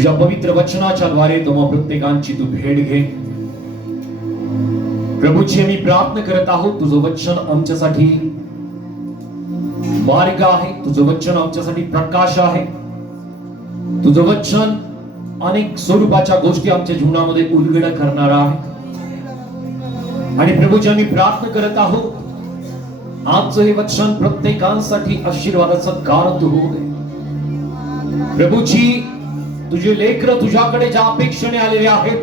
तुझ्या पवित्र वचनाच्या द्वारे तुम्हा प्रत्येकांची तू भेट घे प्रभूची. आम्ही प्रार्थना करत आहोत, तुझं वचन आमच्यासाठी मार्ग आहे, तुझं वचन आमच्यासाठी प्रकाश आहे. तुझं वचन अनेक स्वरूपाच्या गोष्टी आमच्या जीवनामध्ये उलगड करणार आहे. आणि प्रभूजी आम्ही प्रार्थना करत आहोत, आजचं हे वचन प्रत्येकांसाठी आशीर्वादाचं कारण होऊ दे. प्रभूजी तुझे लेकरं तुझ्याकडे ज्या अपेक्षेने आलेले आहेत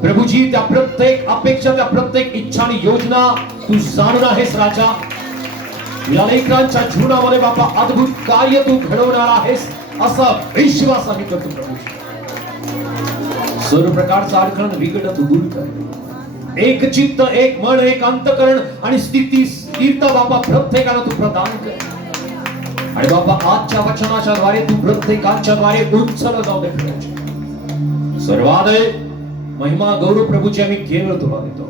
प्रभूजी, त्या प्रत्येक अपेक्षा, त्या प्रत्येक इच्छा आणि योजना तू जाणून आहेस राजा. या लेकरांच्या जीवनामध्ये बापा अद्भुत कार्य तू घडवणार आहेस असा विश्वास आम्ही करतो प्रभूजी. सर्व प्रकारचा अडखळ विघट तू दूर कर. एक चित्त, एक मन, एक अंतकरण आणि स्थिती स्थिरता बापा प्रत्येकाला तू प्रदान कर. आणि बाबा आजच्या वचनाच्या द्वारे तू प्रत्येकाच्या द्वारे उंचला जाऊ दे प्रभूजी. सर्वादय महिमा गौरव प्रभूची आम्ही केवळ तुला देतो.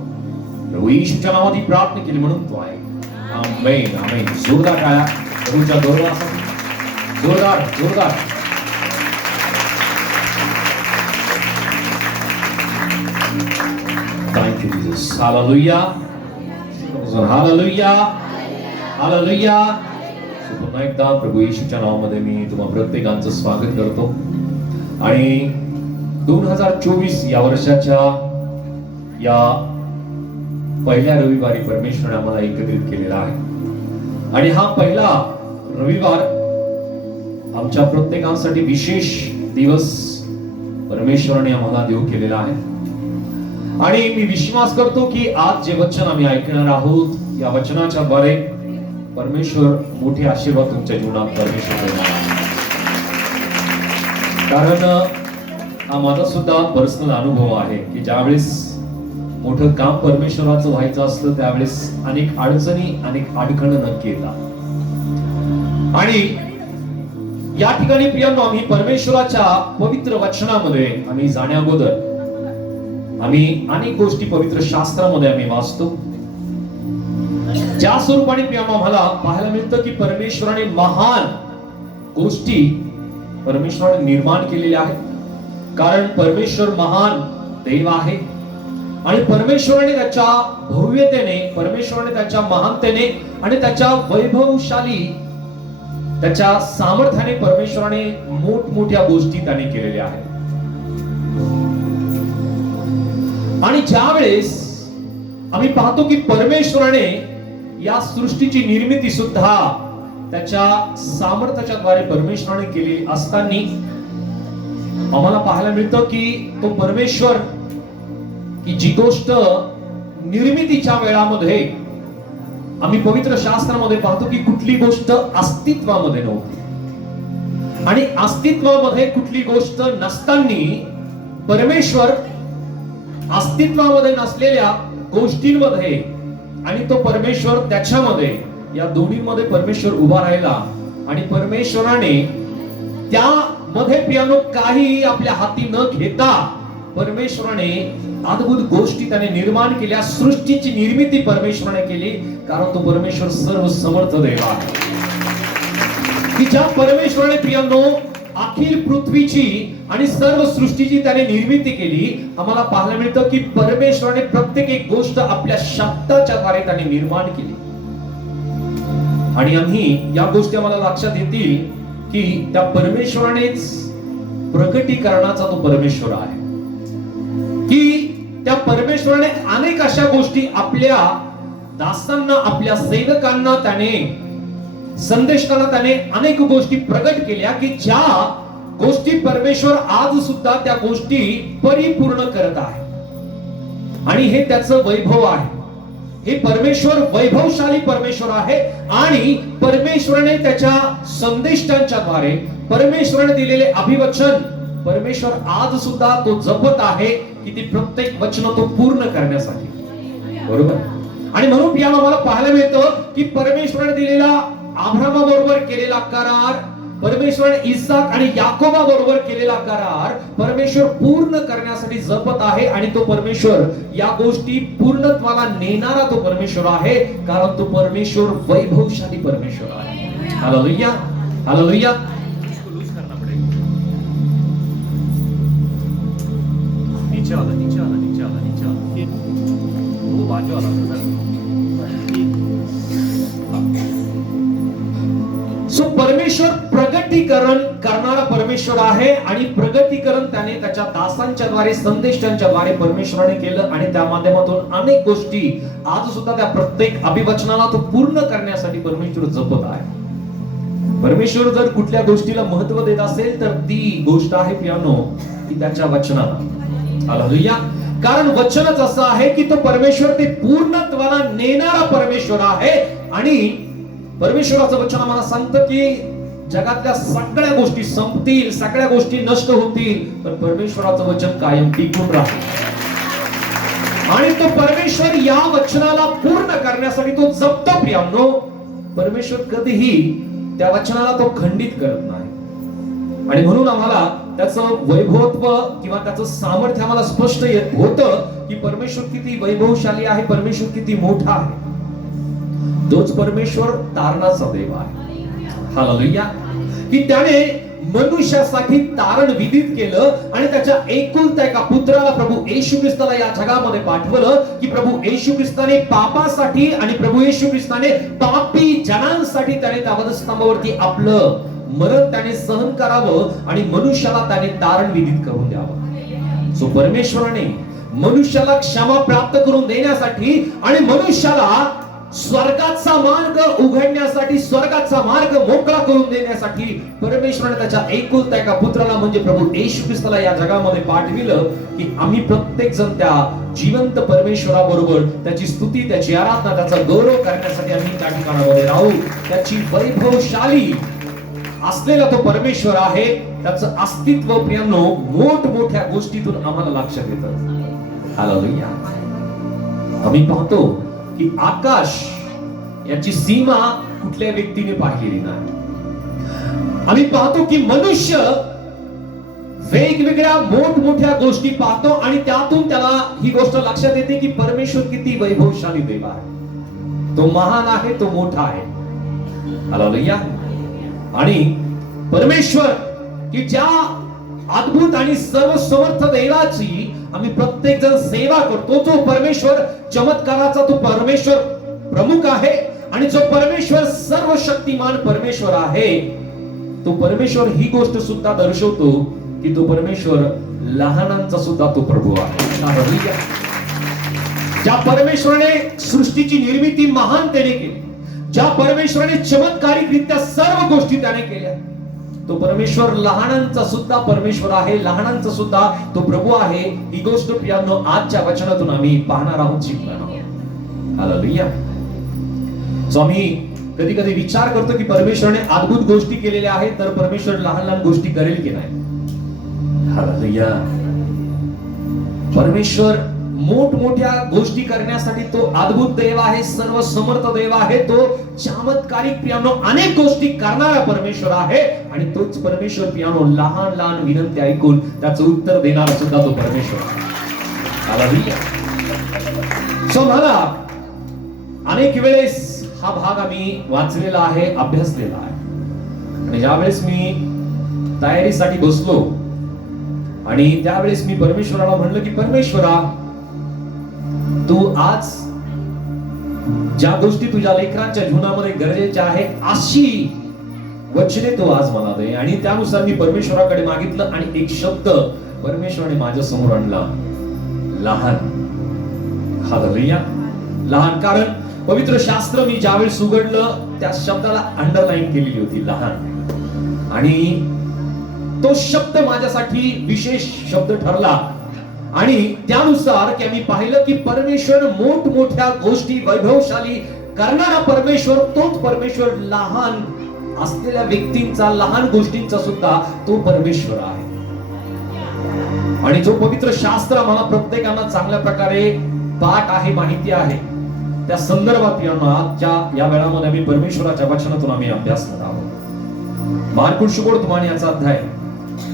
प्रभू येशूच्या नावात ही प्रार्थना केली म्हणून तू आहे. आमेन आमेन. जोरदार टाळ्या प्रभूच्या गौरवासाठी. जोरदार जोरदार. Thank you Jesus. Hallelujah hallelujah hallelujah. पुन्हा एकदा प्रभू येशूच्या नावामध्ये मी तुम्हा प्रत्येकांचं स्वागत करतो. आणि 2024 या वर्षाच्या या पहिल्या रविवारी परमेश्वराने आम्हाला एकत्रित केलेला आहे. आणि हा पहिला रविवार आमच्या प्रत्येकांसाठी विशेष दिवस परमेश्वराने आम्हाला देऊ केलेला आहे. आणि मी विश्वास करतो की आज जे वचन आम्ही ऐकणार आहोत या वचनाच्या द्वारे परमेश्वर मोठे आशीर्वाद तुमच्या जीवनात परमेश्वर देणार आहे. कारण हा माझा सुद्धा पर्सनल अनुभव आहे की ज्यावेळेस मोठं काम परमेश्वराचं व्हायचं असतं त्यावेळेस अनेक अडचणी, अनेक अडखळं नक्की येतात. आणि या ठिकाणी प्रियांनो, आम्ही परमेश्वराच्या पवित्र वचनामध्ये आम्ही जाण्या अगोदर आम्ही अनेक गोष्टी पवित्र शास्त्रामध्ये आम्ही वाचतो. ज्या स्वरूपाने प्रियांनो आम्हाला पाहायला मिळतं की परमेश्वराने महान गोष्टी परमेश्वराने निर्माण केलेल्या आहेत. कारण परमेश्वर महान देव आहे आणि परमेश्वराने त्याच्या भव्यतेने, परमेश्वराने त्याच्या महानतेने आणि त्याच्या वैभवशाली त्याच्या सामर्थ्याने परमेश्वराने मोठमोठ्या गोष्टी त्याने केलेल्या आहेत. आणि ज्या वेळेस आम्ही पाहतो की परमेश्वराने या सृष्टीची निर्मिती सुद्धा त्याच्या सामर्थ्याच्या द्वारे परमेश्वराने केली असताना आम्हाला पाहायला मिळतं की तो परमेश्वर की जी गोष्ट निर्मितीच्या वेळामध्ये आम्ही पवित्र शास्त्रामध्ये पाहतो की कुठली गोष्ट अस्तित्वामध्ये नव्हती आणि अस्तित्वामध्ये कुठली गोष्ट नसताना परमेश्वर अस्तित्वामध्ये नसलेल्या गोष्टींमध्ये आणि तो परमेश्वर त्याच्यामध्ये या दोन्हीमध्ये परमेश्वर उभा राहिला. आणि परमेश्वराने त्यामध्ये प्रियांनो काही आपल्या हाती न घेता परमेश्वराने अद्भुत गोष्टी त्याने निर्माण केल्या. सृष्टीची निर्मिती परमेश्वराने केली. कारण तो परमेश्वर सर्व समर्थ देव आहे की ज्या परमेश्वराने प्रियांनो अखिल पृथ्वीची आणि सर्व सृष्टीची त्याने निर्मिती केली. आम्हाला पाहायला मिळतं की परमेश्वराने प्रत्येक एक गोष्ट आपल्या शब्दाच्या द्वारे त्याने निर्माण केली. आणि आम्ही या गोष्टी आम्हाला लक्षात येतील की त्या परमेश्वरानेच प्रकटीकरणाचा तो परमेश्वर आहे की त्या परमेश्वराने अनेक अशा गोष्टी आपल्या दासांना, आपल्या सेवकांना त्याने, संदेशकांना त्याने अनेक गोष्टी प्रकट केल्या की ज्या गोष्टी परमेश्वर आज सुद्धा त्या गोष्टी परिपूर्ण करत आहे. आणि हे त्याचं वैभव आहे. हे परमेश्वर वैभवशाली परमेश्वर आहे. आणि परमेश्वराने त्याच्या संदेशांच्या द्वारे परमेश्वराने दिलेले अभिवचन परमेश्वर आज सुद्धा तो जपत आहे की ती प्रत्येक वचन तो पूर्ण करण्यासाठी. बरोबर. आणि म्हणून या आम्हाला पाहायला मिळतं की परमेश्वराने दिलेला अब्राहामाबरोबर केलेला करार, परमेश्वराने इसाक आणि याकोबा बरोबर केलेला करार परमेश्वर पूर्ण करण्यासाठी जपत आहे. आणि तो परमेश्वर या गोष्टी पूर्णत्वाला नेणारा तो परमेश्वर आहे. कारण तो परमेश्वर वैभवशाली परमेश्वर आहे. Hallelujah hallelujah. करणारा परमेश्वर आहे आणि प्रगतीकरण त्याने त्याच्या दासांच्या द्वारे संदेशांच्या द्वारे परमेश्वराने केलं आणि त्या माध्यमातून अनेक गोष्टी आज सुद्धा त्या प्रत्येक अभिवचनाला तो पूर्ण करण्यासाठी परमेश्वर जपत आहे. परमेश्वर जर कुठल्या गोष्टीला महत्व देत असेल तर ती गोष्ट आहे पियानो की त्याच्या वचनाला. हालेलुया. कारण वचनच असं आहे की तो परमेश्वर ते पूर्णत्वाला नेणारा परमेश्वर आहे आणि परमेश्वराचं वचन आम्हाला सांगतं की जगातल्या सगळ्या गोष्टी संपतील, सगळ्या गोष्टी नष्ट होतील, पण परमेश्वराचं वचन कायम टिकून राहील. आणि तो परमेश्वर या वचनाला पूर्ण करण्यासाठी तो जपतो प्रियांनो. परमेश्वर कधीही त्या वचनाला तो खंडित करत नाही आणि म्हणून आम्हाला त्याचं वैभवत्व किंवा त्याचं सामर्थ्य आम्हाला स्पष्ट होतं की परमेश्वर किती वैभवशाली आहे, परमेश्वर किती मोठा आहे. तोच परमेश्वर तारणाचा देव आहे. हालेलुया. की त्याने मनुष्यासाठी तारण विधित केलं आणि त्याच्या एकुलत्या एका पुत्राला प्रभू येशू ख्रिस्ताला या जगामध्ये पाठवलं की प्रभू येशू ख्रिस्ताने पापासाठी आणि प्रभू येशू ख्रिस्ताने पापी जनांसाठी त्याने त्या वधस्तंभावरती आपलं मरण त्याने सहन करावं आणि मनुष्याला त्याने तारण विधित करून द्यावं. सो परमेश्वराने मनुष्याला क्षमा प्राप्त करून देण्यासाठी आणि मनुष्याला स्वर्गाचा मार्ग उघडण्यासाठी, स्वर्गाचा मार्ग मोकळा करून देण्यासाठी परमेश्वराने त्याच्या एकुलत्या एका पुत्राला म्हणजे प्रभू येशू ख्रिस्ताला या जगामध्ये पाठविलं की आम्ही प्रत्येक जण त्या जिवंत परमेश्वराबरोबर त्याची स्तुती, त्याची आराधना, त्याचा गौरव करण्यासाठी आम्ही त्या ठिकाणामध्ये राहू. त्याची वैभवशाली असलेला तो परमेश्वर आहे. त्याचं अस्तित्व प्रियांनो मोठमोठ्या गोष्टीतून आम्हाला लक्षात येतं. हालेलुया. आम्ही पाहतो की आकाश याची सीमा कुठल्या व्यक्तीने पाहिलेली नाही. आम्ही पाहतो की मनुष्य वेगवेगळ्या मोठमोठ्या गोष्टी पाहतो आणि त्यातून त्याला ही गोष्ट लक्षात येते की परमेश्वर किती वैभवशाली देव आहे, तो महान आहे, तो मोठा आहे. हालेलुया. आणि परमेश्वर की ज्या अद्भुत आणि सर्वसमर्थ देवाची आम्ही प्रत्येक जण सेवा करतो, जो परमेश्वर चमत्काराचा तो परमेश्वर प्रमुख आहे आणि जो परमेश्वर सर्वशक्तिमान परमेश्वर आहे, तो परमेश्वर ही गोष्ट सुद्धा दर्शवतो की तो परमेश्वर लहानांचा सुद्धा तो प्रभू आहे. ज्या परमेश्वराने सृष्टीची निर्मिती महानतेने केली, ज्या परमेश्वराने चमत्कारिकरित्या सर्व गोष्टी त्याने केल्या, तो परमेश्वर लहानांचा सुद्धा परमेश्वर आहे, लहानांचा सुद्धा तो प्रभू आहे. ही गोष्ट प्रियांनो आजच्या वचनातून आम्ही पाहणार आहोत, शिकणार आहोत. हालेलुया. सो आम्ही कधी कधी विचार करतो की परमेश्वराने अद्भुत गोष्टी केलेल्या आहेत, तर परमेश्वर लहान लहान गोष्टी करेल की नाही. हालेलुया. परमेश्वर मोठमोठ्या गोष्टी करण्यासाठी तो अद्भुत देव आहे, सर्व समर्थ देव आहे, तो चमत्कारिक पियानो अनेक गोष्टी करणारा परमेश्वर आहे आणि तोच परमेश्वर पियानो लहान लहान विनंती ऐकून त्याचं उत्तर देणारा सुद्धा तो परमेश्वर आहे. हालेलुया. सो मला अनेक वेळेस हा भाग आम्ही वाचलेला आहे, अभ्यासलेला आहे आणि ज्यावेळेस मी तयारीसाठी बसलो आणि त्यावेळेस मी परमेश्वराला म्हणलं की परमेश्वरा, तू आज ज्या गोष्टी तुझ्या लेकरांच्या जीवनामध्ये गरजेच्या आहेत अशी वचने तू आज मला दे. आणि त्यानुसार मी परमेश्वराकडे मागितलं आणि एक शब्द परमेश्वराने माझ्या समोर आणला, लहान. हालेलुया. लहान. कारण पवित्र शास्त्र मी ज्यावेळेस उघडलं त्या शब्दाला अंडरलाईन केलेली होती, लहान. आणि तो शब्द माझ्यासाठी विशेष शब्द ठरला आणि त्यानुसार की आम्ही पाहिलं की परमेश्वर मोठमोठ्या गोष्टी वैभवशाली करणारा परमेश्वर, तोच परमेश्वर लहान असलेल्या व्यक्तींचा, लहान गोष्टींचा सुद्धा तो परमेश्वर आहे. आणि जो पवित्र शास्त्र आम्हाला प्रत्येकाला चांगल्या प्रकारे पाठ आहे, माहिती आहे, त्या संदर्भात आजच्या या वेळामध्ये आम्ही परमेश्वराच्या वचनातून आम्ही अभ्यास करणार आहोत. मार्कुस शुभवर्तमान याचा अध्याय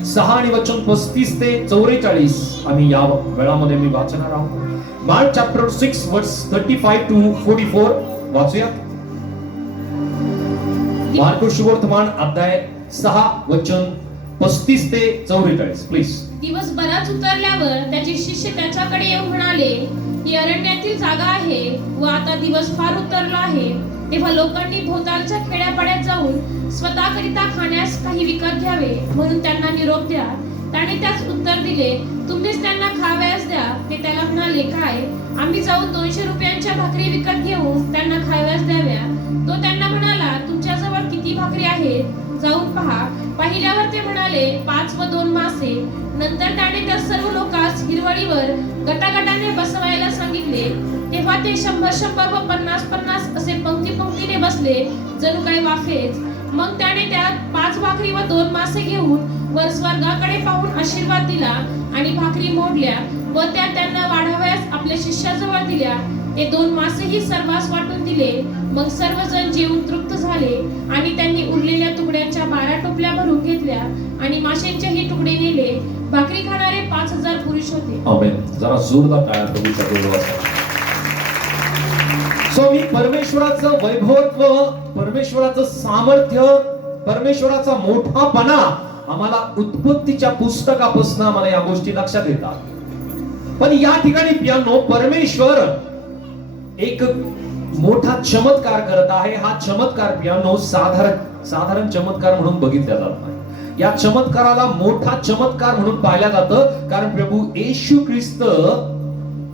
6 आणि वचन 35 ते 44 आम्ही या वेळामध्ये मी वाचणार आहोत. मार्क चॅप्टर 6 वर्स 35 टू 44 वाचूया. मार्कुस शुभवर्तमान अध्याय 6 वचन 35 ते 44 प्लीज. दिवस बराच उतरल्यावर त्याचे शिष्य त्याच्याकडे येऊन म्हणाले, ही अरण्यातील जागा आहे व आता दिवस फार उतरला आहे तेव्हा लोकांनी भोवतालच्या खेड्यापाड्यात जाऊन स्वतःकरिता खाण्यास काही विकत घ्यावे म्हणून त्यांना निरोप द्या. त्याने त्यास उत्तर दिले, तुम्हीच त्यांना खावयास द्या. ते त्याला म्हणाले, काय? आम्ही जाऊन 200 रुपयांच्या भाकरी विकत घेऊन त्यांना खावयास द्याव्या. तो त्यांना म्हणाला, तुमच्याजवळ किती भाकरी आहेत? जाऊन पहा. पाहिल्यावर ते म्हणाले, 5 व 2 मासे. नंतर त्याने त्या सर्व लोकांस हिरवळीवर गटागटाने बसवायला सांगितले. तेव्हा ते 100 व 50 असे पंक्तीने बसले, जणू काही वाफेच. मग त्याने त्या 5 भाकरी व 2 मासे घेऊन वर स्वर्गाकडे पाहून आशीर्वाद दिला आणि भाकरी मोडल्या व त्या त्यांना वाढावयास आपल्या शिष्याजवळ दिल्या. ते 2 मासेही सर्वांस वाटून दिले. मग सर्वजण जेवून तृप्त झाले आणि त्यांनी उरलेल्या तुकड्यांच्या 12 टोपल्या भरून घेतल्या आणि माशांचेही तुकडे नेले. भाकरी खाणारे 5000 पुरुष होते. आमेन. जरा जोरदार टाळ्या प्रभूच्या जोरावर. सो मी परमेश्वराचं वैभवत्व, परमेश्वराचं सामर्थ्य, परमेश्वराचा मोठापणा आम्हाला उत्पत्तीच्या पुस्तकापासून आम्हाला या गोष्टी लक्षात येतात. पण या ठिकाणी प्रियांनो, परमेश्वर एक मोठा चमत्कार करत आहे. हा चमत्कार प्रियांनो साधारण चमत्कार म्हणून बघितला जात नाही. या चमत्काराला मोठा चमत्कार म्हणून पाहिलं जातं, कारण प्रभू येशू ख्रिस्त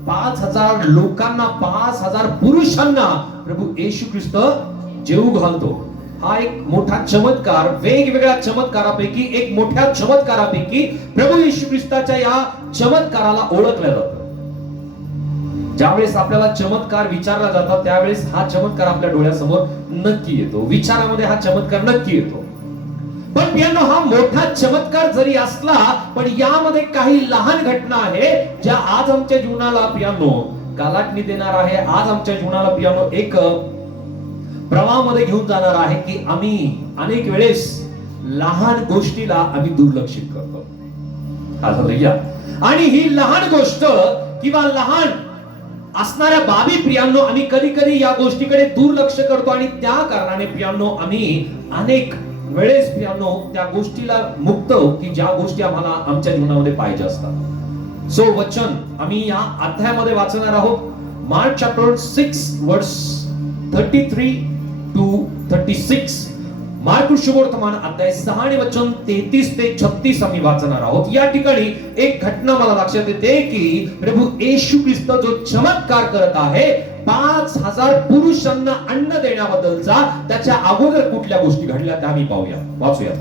5000 लोकांना, 5000 पुरुषांना प्रभू येशू ख्रिस्त जेवू घालतो. हा एक मोठा चमत्कार, वेगवेगळ्या चमत्कारापैकी एक मोठ्या चमत्कारापैकी प्रभू येशू ख्रिस्ताच्या या चमत्काराला ओळखलं जातं. ज्यावेळेस आपल्याला चमत्कार विचारला जातात त्यावेळेस हा चमत्कार आपल्या डोळ्यासमोर नक्की येतो, विचारामध्ये हा चमत्कार नक्की येतो. पण प्रियांनो, हा मोठा चमत्कार जरी असला, पण यामध्ये काही लहान घटना आहे ज्या आज आमच्या जीवनाला प्रियांनो गालाटणी देणार आहे. आज आमच्या जीवनाला प्रियांनो एक प्रवाहामध्ये घेऊन जाणार आहे की आम्ही अनेक वेळेस लहान गोष्टीला आम्ही दुर्लक्षित करतो. आणि ही लहान गोष्ट किंवा लहान असणाऱ्या बाबी प्रियांनो आम्ही कधी कधी या गोष्टीकडे दुर्लक्ष करतो आणि त्या कारणाने प्रियांनो आम्ही अनेक वेळेस प्रियांनो त्या गोष्टीला मुक्तो की ज्या गोष्टी आम्हाला आमच्या जीवनामध्ये पाहिजे असतात. सो वचन आम्ही या अध्यायामध्ये वाचणार आहोत. मार्क चॅप्टर 6 वर्स 33 to 36. मार्क शुभवर्तमान अध्याय 6 आणि वचन 33 ते 36 आम्ही वाचणार आहोत. या ठिकाणी एक घटना मला लक्षात येते की प्रभू येशू ख्रिस्त जो चमत्कार करत आहे 5000 पुरुषांना अन्न देण्याबद्दलचा, त्याच्या अगोदर कुठल्या गोष्टी घडल्या त्या आम्ही पाहूया, वाचूया.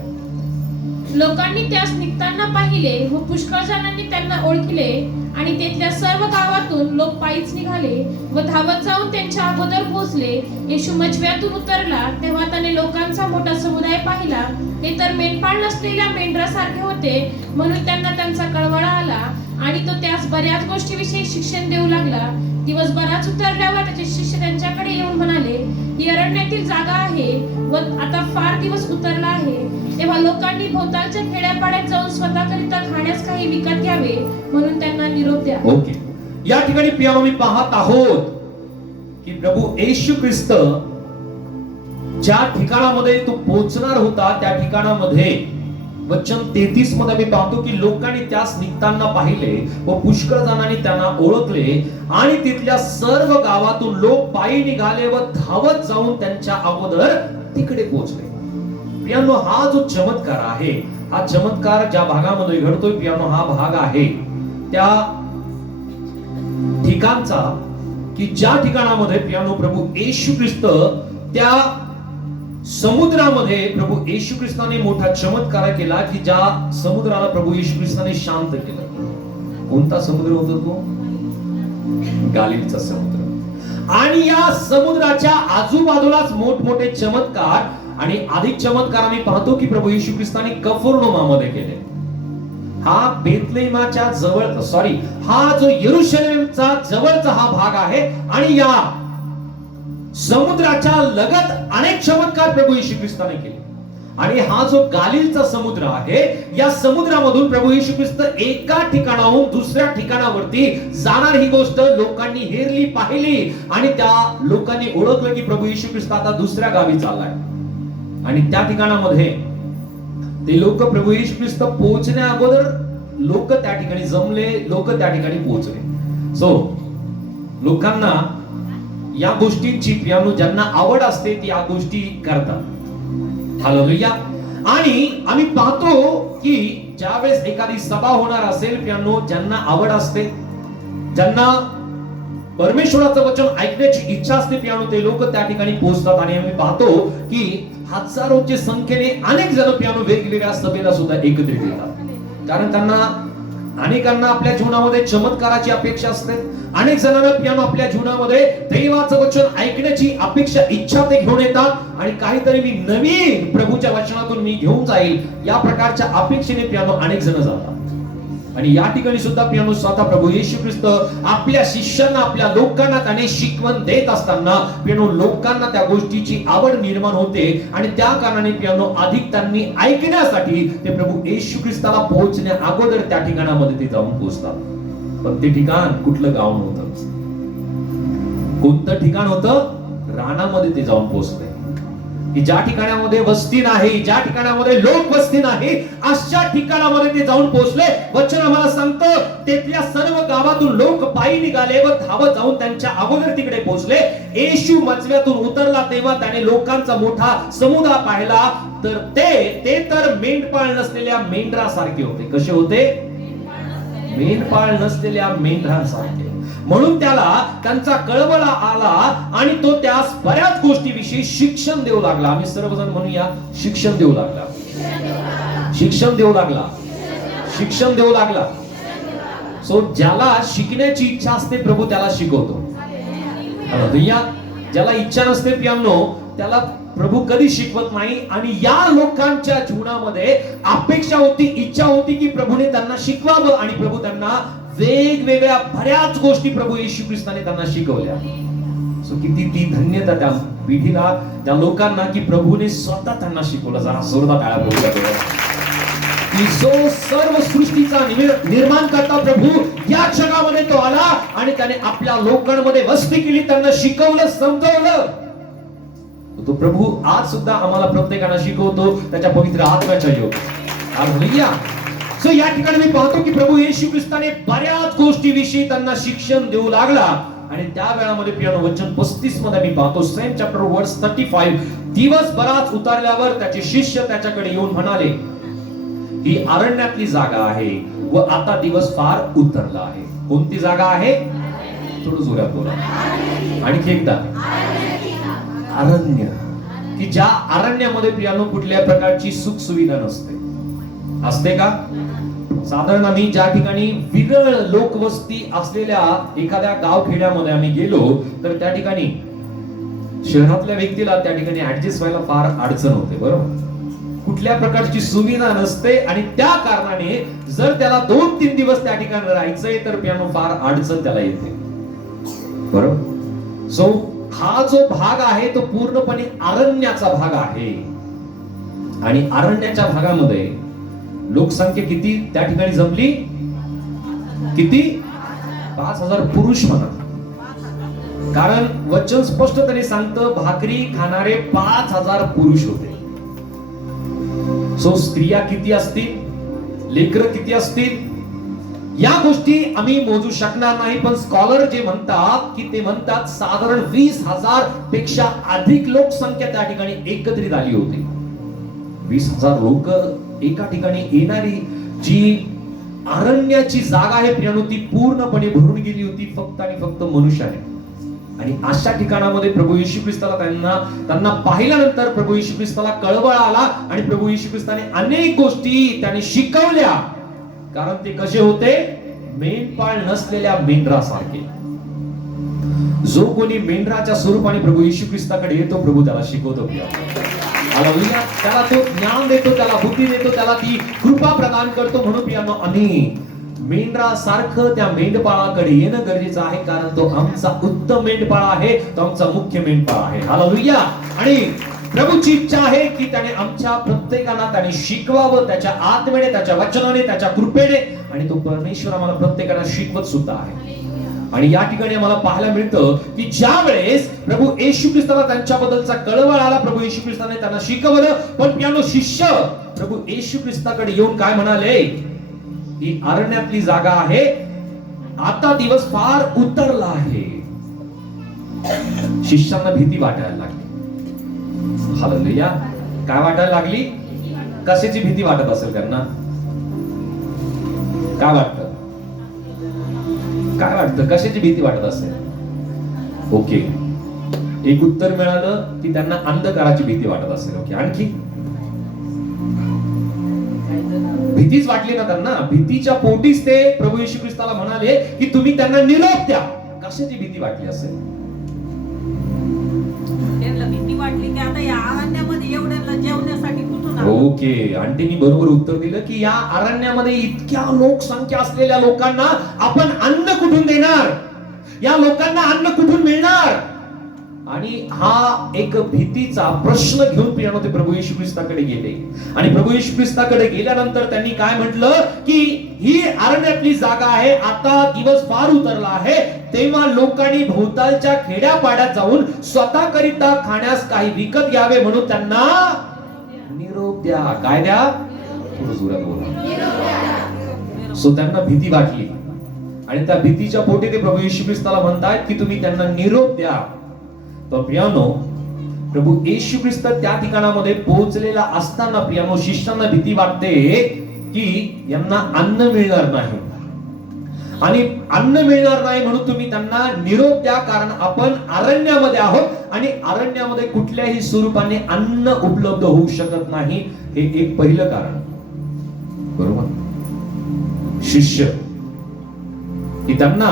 लोकांनी त्यास निघताना पाहिले व पुष्कळ जणांनी त्यांना ओळखले आणि तेथल्या सर्व गावातून लोक पायीच निघाले व धावत जाऊन त्यांच्या अगोदर पोहोचले. येशू मजव्यातून उतरला तेव्हा त्याने लोकांचा मोठा समुदाय पाहिला. ते तर मेंढपाळ नसलेल्या मेंढरासारखे होते, म्हणून त्यांना त्यांचा कळवळा आला आणि तो त्यास बऱ्याच गोष्टीविषयी शिक्षण देऊ लागला. दिवस बराच उतरल्यावर त्याचे शिष्य त्यांच्याकडे येऊन म्हणाले, ही अरण्यातील जागा आहे व आता फार दिवस उतरला आहे. तेव्हा लोकांनी भोवतालच्या खेड्यापाड्यात जाऊन स्वतःकरिता खाण्यास काही विकत घ्यावे म्हणून त्यांना निरोप द्या. ओके. या ठिकाणी प्रियांनो मी पाहत आहोत की प्रभू येशू ख्रिस्त ज्या ठिकाणामध्ये तो पोहोचणार होता त्या ठिकाणामध्ये वचन 33 मध्ये मी पाहतो की लोकांनी त्यास निघताना पाहिले व पुष्कळ जणांनी त्यांना ओळखले आणि तिथल्या सर्व गावातून लोक पायी निघाले व धावत जाऊन त्यांच्या अगोदर तिकडे पोहोचले. प्रियांनो, हा जो चमत्कार आहे, हा चमत्कार ज्या भागामध्ये घडतोय प्रियांनो, हा भाग आहे त्या ठिकाणचा की ज्या ठिकाणामध्ये प्रियांनो प्रभू येशू ख्रिस्त त्या समुद्रामध्ये प्रभू येशू ख्रिस्ताने मोठा चमत्कार केला की ज्या समुद्राला प्रभू येशू ख्रिस्ताने शांत केलं. कोणता समुद्र होता तो? गालिलचा समुद्र. आणि या समुद्राच्या आजूबाजूलाच मोठमोठे चमत्कार आणि अधिक चमत्कार आम्ही पाहतो की प्रभू येशू ख्रिस्ताने कफरनहूममध्ये केले. हा बेथलेहमाच्या जवळ हा जो यरुशलेमचा जवळचा हा भाग आहे आणि या समुद्राच्या लगत अनेक चमत्कार प्रभू येशू ख्रिस्ताने केले. आणि हा जो गालिलचा समुद्र आहे, या समुद्रामधून प्रभू येशू ख्रिस्त एका ठिकाणाहून दुसऱ्या ठिकाणावरती जाणार ही गोष्ट लोकांनी हेरली, पाहिली आणि त्या लोकांनी ओळखलं की प्रभू येशू ख्रिस्त आता दुसऱ्या गावी चाललाय. आणि त्या ठिकाणामध्ये ते लोक प्रभू येशू ख्रिस्त पोहोचण्या अगोदर लोक त्या ठिकाणी जमले, लोक त्या ठिकाणी पोहोचले. सो लोकांना या गोष्टींची पियानो ज्यांना आवड असते ती या गोष्टी करतात. हालेलुया. आणि आम्ही पाहतो की ज्यावेळेस एखादी सभा होणार असेल पियानो, ज्यांना आवड असते, ज्यांना परमेश्वराचं वचन ऐकण्याची इच्छा असते पियानो, ते लोक त्या ठिकाणी पोहोचतात. आणि आम्ही पाहतो की हजारोच्या संख्येने अनेक जण पियानो वेगवेगळ्या सभेला सुद्धा एकत्रित येतात. कारण अनेकांना आपल्या जीवनामध्ये चमत्काराची अपेक्षा असते. अनेक जणांना पियानो आपल्या जीवनामध्ये देवाचं वचन ऐकण्याची अपेक्षा, इच्छा ते घेऊन येतात. आणि काहीतरी मी नवीन प्रभूच्या वचनातून मी घेऊन जाईल या प्रकारच्या अपेक्षेने पियानो अनेक जण जातात. आणि या ठिकाणी सुद्धा पियानो स्वतः प्रभू येशू ख्रिस्त आपल्या शिष्यांना, आपल्या लोकांना त्याने शिकवण देत असताना पियानो लोकांना त्या गोष्टीची आवड निर्माण होते. आणि त्या कारणाने पियानो अधिक त्यांनी ऐकण्यासाठी ते प्रभू येशू ख्रिस्ताला पोहोचण्या अगोदर त्या ठिकाणामध्ये ते जाऊन पोहोचतात. पण ते ठिकाण कुठलं गाव नव्हतं. कोणतं ठिकाण होतं? रानामध्ये ते जाऊन पोहोचले. की ज्या ठिकाणामध्ये वस्ती नाही, ज्या ठिकाणामध्ये लोक वस्ती नाही, अशा ठिकाणामध्ये ते जाऊन पोहोचले. वचन आम्हाला सांगतं तेथल्या सर्व गावातून लोक पायी निघाले व धावत जाऊन त्यांच्या अगोदर तिकडे पोहोचले. येशू मजव्यातून उतरला तेव्हा त्याने लोकांचा मोठा समुदाय पाहिला. तर ते तर मेंढपाळ नसलेल्या मेंढरासारखे होते. कसे होते? मेंढपाळ नसलेल्या मेंढरासारखे. म्हणून त्याला त्यांचा कळवळा आला आणि तो त्यास बऱ्याच गोष्टीविषयी शिक्षण देऊ लागला. आम्ही सर्वजण म्हणूया, शिक्षण देऊ लागला. शिक्षण देऊ लागला. शिक्षण देऊ लागला. सो ज्याला शिकण्याची इच्छा असते प्रभू त्याला शिकवतो. हालेलुया. ज्याला इच्छा नसते पियानो त्याला प्रभू कधी शिकवत नाही. आणि या लोकांच्या जीवनामध्ये अपेक्षा होती, इच्छा होती की प्रभूने त्यांना शिकवावं. आणि प्रभू त्यांना वेगवेगळ्या बऱ्याच गोष्टी प्रभू येशू ख्रिस्ताने त्यांना शिकवल्या. सो किती ती धन्यता त्या पिढीला, त्या लोकांना की प्रभूने स्वतः त्यांना शिकवलं. जरा जोरदार टाळ्या बजावूया की जो सर्व सृष्टीचा निर्माण करता प्रभू या जगामध्ये तो आला आणि त्याने आपल्या लोकांमध्ये वस्ती केली, त्यांना शिकवलं, समजवलं. तो प्रभू आज सुद्धा आम्हाला प्रत्येकाला शिकवतो त्याच्या पवित्र आत्म्याच्या योग. हालेलुया. सो या ठिकाणी मी पाहतो की प्रभू येशू ख्रिस्ताने बऱ्याच गोष्टीविषयी त्यांना शिक्षण देऊ लागला. आणि त्या वेळामध्ये पियानो वचन 35 मध्ये मी पाहतो, सेम चॅप्टर वर्स 35, दिवस बराच उतरल्यावर त्याचे शिष्य त्याच्याकडे येऊन म्हणाले, ही अरण्यातली जागा आहे व आता दिवस फार उतरला आहे. कोणती जागा आहे? थोडं जोरात बोला. आणखी एकदा, अरण्य. की ज्या अरण्यामध्ये पियानो कुठल्या प्रकारची सुख सुविधा नसते. असते का? साधारण आम्ही ज्या ठिकाणी विरळ लोकवस्ती असलेल्या एखाद्या गावखेड्यामध्ये आम्ही गेलो तर त्या ठिकाणी शहरातल्या व्यक्तीला त्या ठिकाणी ऍडजस्ट व्हायला फार अडचण होते. बरोबर? कुठल्या प्रकारची सुविधा नसते आणि त्या कारणाने जर त्याला 2-3 दिवस त्या ठिकाणी राहायचंय तर पियानो फार अडचण त्याला येते. बरोबर? सो हा जो भाग आहे तो पूर्णपणे अरण्याचा भाग आहे. आणि अरण्याच्या भागामध्ये लोकसंख्या किती त्या ठिकाणी जमली? किती? 5000 पुरुष म्हणा. कारण वचन स्पष्टपणे सांगतं भाकरी खाणारे 5000 पुरुष होते. सो स्त्रिया किती असतील? लेकरं किती असतील? या गोष्टी आम्ही मोजू शकणार नाही. पण स्कॉलर जे म्हणतात की ते म्हणतात साधारण 20,000 पेक्षा अधिक लोकसंख्या त्या ठिकाणी एकत्रित आली होती. 20,000 लोक एका ठिकाणी येणारी जी अरण्याची जागा आहे पियानो ती पूर्णपणे भरून गेली होती फक्त आणि फक्त मनुष्याने. आणि अशा ठिकाणामध्ये प्रभू येशू ख्रिस्ताला त्यांना पाहिल्यानंतर प्रभू येशू ख्रिस्ताला कळवळा आला आणि प्रभू येशू ख्रिस्ताने अनेक गोष्टी त्याने शिकवल्या. कारण ते कसे होते? मेंढपाळ नसलेल्या मेंढरासारखे. जो कोणी मेंढराच्या स्वरूपाने प्रभू येशू ख्रिस्ताकडे येतो प्रभू त्याला शिकवतो. हालेलुया. त्याला तो ज्ञान देतो, त्याला बुद्धी देतो, त्याला ती कृपा प्रदान करतो. म्हणून पियानो आम्ही मेंढरासारखं त्या मेंढपाळाकडे येणं गरजेचं आहे. कारण तो आमचा उत्तम मेंढपाळ आहे, तो आमचा मुख्य मेंढपाळ आहे. हालेलुया. आणि प्रभूची इच्छा आहे की त्याने आमच्या प्रत्येकाला त्याने शिकवावं त्याच्या आत्म्याने, त्याच्या वचनाने, त्याच्या कृपेने. आणि तो परमेश्वर आम्हाला प्रत्येकाला शिकवत सुद्धा आहे. आणि या ठिकाणी आम्हाला पाहायला मिळतं की ज्या वेळेस प्रभू येशू ख्रिस्ताला त्यांच्याबद्दलचा कळवळ आला, प्रभू येशू ख्रिस्ताने त्यांना शिकवलं. पण पियानो शिष्य प्रभू येशू ख्रिस्ताकडे येऊन काय म्हणाले? ही अरण्यातली जागा आहे, आता दिवस फार उतरला आहे. शिष्यांना भीती वाटायला लागली. हालेलुया. काय वाटायला लागली? कशाची भीती वाटत असेल त्यांना? काय वाटतं? काय वाटतं? कशाची भीती वाटत असेल? ओके, एक उत्तर मिळालं की त्यांना अंधकाराची भीती वाटत असेल. ओके, आणखी भीतीच वाटली ना त्यांना. भीतीच्या पोटीच ते प्रभू येशू ख्रिस्ताला म्हणाले की तुम्ही त्यांना निरोप द्या. कशाची भीती वाटली असेल? त्यांना भीती वाटली की आता या अरण्यामध्ये एवढ्याला जेवण्यासाठी कुठून आणू? ओके, आंटीनी बरोबर उत्तर दिलं की या अरण्यामध्ये इतक्या लोकसंख्या असलेल्या लोकांना आपण अन्न कुठून देणार? या लोकांना अन्न कुठून मिळणार? आणि हा एक भीतीचा प्रश्न घेऊन प्रियानो ते प्रभू येशू ख्रिस्ताकडे गेले. आणि प्रभू येशू ख्रिस्ताकडे गेल्यानंतर त्यांनी काय म्हटलं की ही अरण्यातली जागा आहे, आता दिवस फार उतरला आहे, तेव्हा लोकांनी भोवतालच्या खेड्यापाड्यात जाऊन स्वतःकरिता खाण्यास काही विकत घ्यावे म्हणून त्यांना निरोप द्या. काय द्या? थोडं जोरात बोला. सो त्यांना भीती वाटली आणि त्या भीतीच्या पोटी ते प्रभू येशू ख्रिस्ताला म्हणतात की तुम्ही त्यांना निरोप द्या. तर प्रियानो, प्रभू येशू ख्रिस्त त्या ठिकाणामध्ये पोहोचलेला असताना प्रियानो शिष्यांना भीती वाटते की यांना अन्न मिळणार नाही. आणि अन्न मिळणार नाही म्हणून तुम्ही त्यांना निरोप द्या, कारण आपण अरण्यामध्ये आहोत आणि अरण्यामध्ये कुठल्याही स्वरूपाने अन्न उपलब्ध होऊ शकत नाही. हे एक पहिलं कारण. बरोबर. शिष्य की त्यांना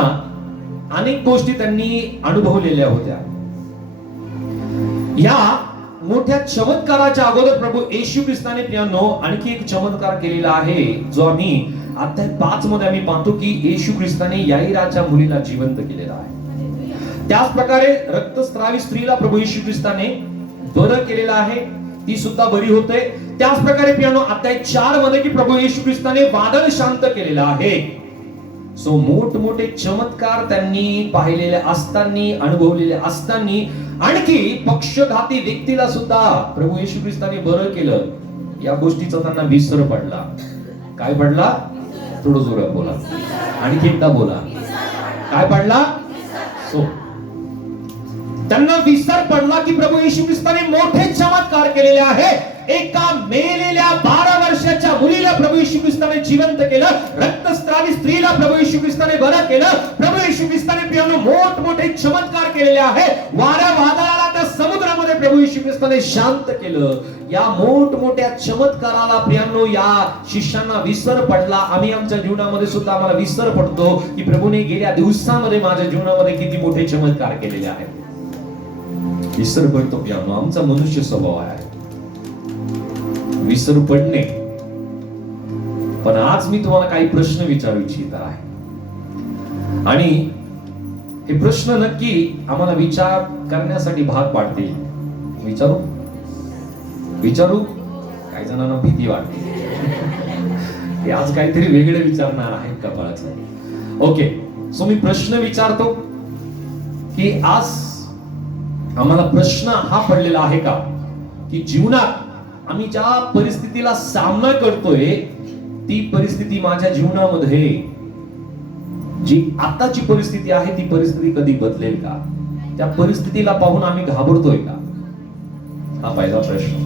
अनेक गोष्टी त्यांनी अनुभवलेल्या होत्या. या मोठ्या चमत्काराच्या अगोदर प्रभू येशू ख्रिस्ताने प्रियानो आणखी एक चमत्कार केलेला आहे, जो आम्ही अध्याय 5 मध्ये आम्ही पाहतो की येशू ख्रिस्ताने याईराच्या मुलीला जिवंत केलेला आहे. त्याच प्रकारे रक्तस्रावी स्त्रीला प्रभू येशू ख्रिस्ताने बरं केलेलं आहे, ती सुद्धा बरी होते. त्याच प्रकारे प्रियानो अध्याय 4 मध्ये की प्रभू येशू ख्रिस्ताने वादळ शांत केलेलं आहे. सो मोठमोठे चमत्कार त्यांनी पाहिलेले असताना, अनुभवलेले असताना आणखी पक्षघाती व्यक्तीला सुद्धा प्रभू येशू ख्रिस्ताने बरं केलं. या गोष्टीचा त्यांना विसर पडला. काय पडला? थोडं जोरात बोला. आणखी एकदा बोला. काय पडला? सो त्यांना विसर पडला की प्रभू येशू ख्रिस्ताने मोठे चमत्कार केलेले आहे. एका मेलेल्या 12 वर्षाच्या मुलीला प्रभू येशू ख्रिस्ताने जिवंत केलं. रक्तस्रावी स्त्रीला प्रभू येशू ख्रिस्ताने बरं केलं. प्रभू येशू ख्रिस्ताने प्रियानो मोठमोठे चमत्कार केलेले आहे. वाऱ्या वादळाला त्या समुद्रामध्ये प्रभू येशू ख्रिस्ताने शांत केलं. या मोठमोठ्या चमत्काराला प्रियानो या शिष्यांना विसर पडला. आम्ही आमच्या जीवनामध्ये सुद्धा आम्हाला विसर पडतो की प्रभूने गेल्या दिवसामध्ये माझ्या जीवनामध्ये किती मोठे चमत्कार केलेले आहेत. विसर पडतो प्रियानो, आमचा मनुष्य स्वभाव आहे विसर पडणे. पण आज मी तुम्हाला काही प्रश्न विचारू इच्छित आहे आणि हे प्रश्न नक्की आम्हाला विचार करण्यासाठी भाग पाडतील. विचारू काही जणांना भीती वाटते ते आज काहीतरी वेगळे विचारणार आहेत कपाळाचं. ओके, सो मी प्रश्न विचारतो की आज आम्हाला प्रश्न हा पडलेला आहे का की जीवनात आम्ही ज्या परिस्थितीला सामना करतोय ती परिस्थिती माझ्या जीवनामध्ये जी आताची परिस्थिती आहे ती परिस्थिती कधी बदलेल का? त्या परिस्थितीला पाहून आम्ही घाबरतोय का? हा पहिला प्रश्न.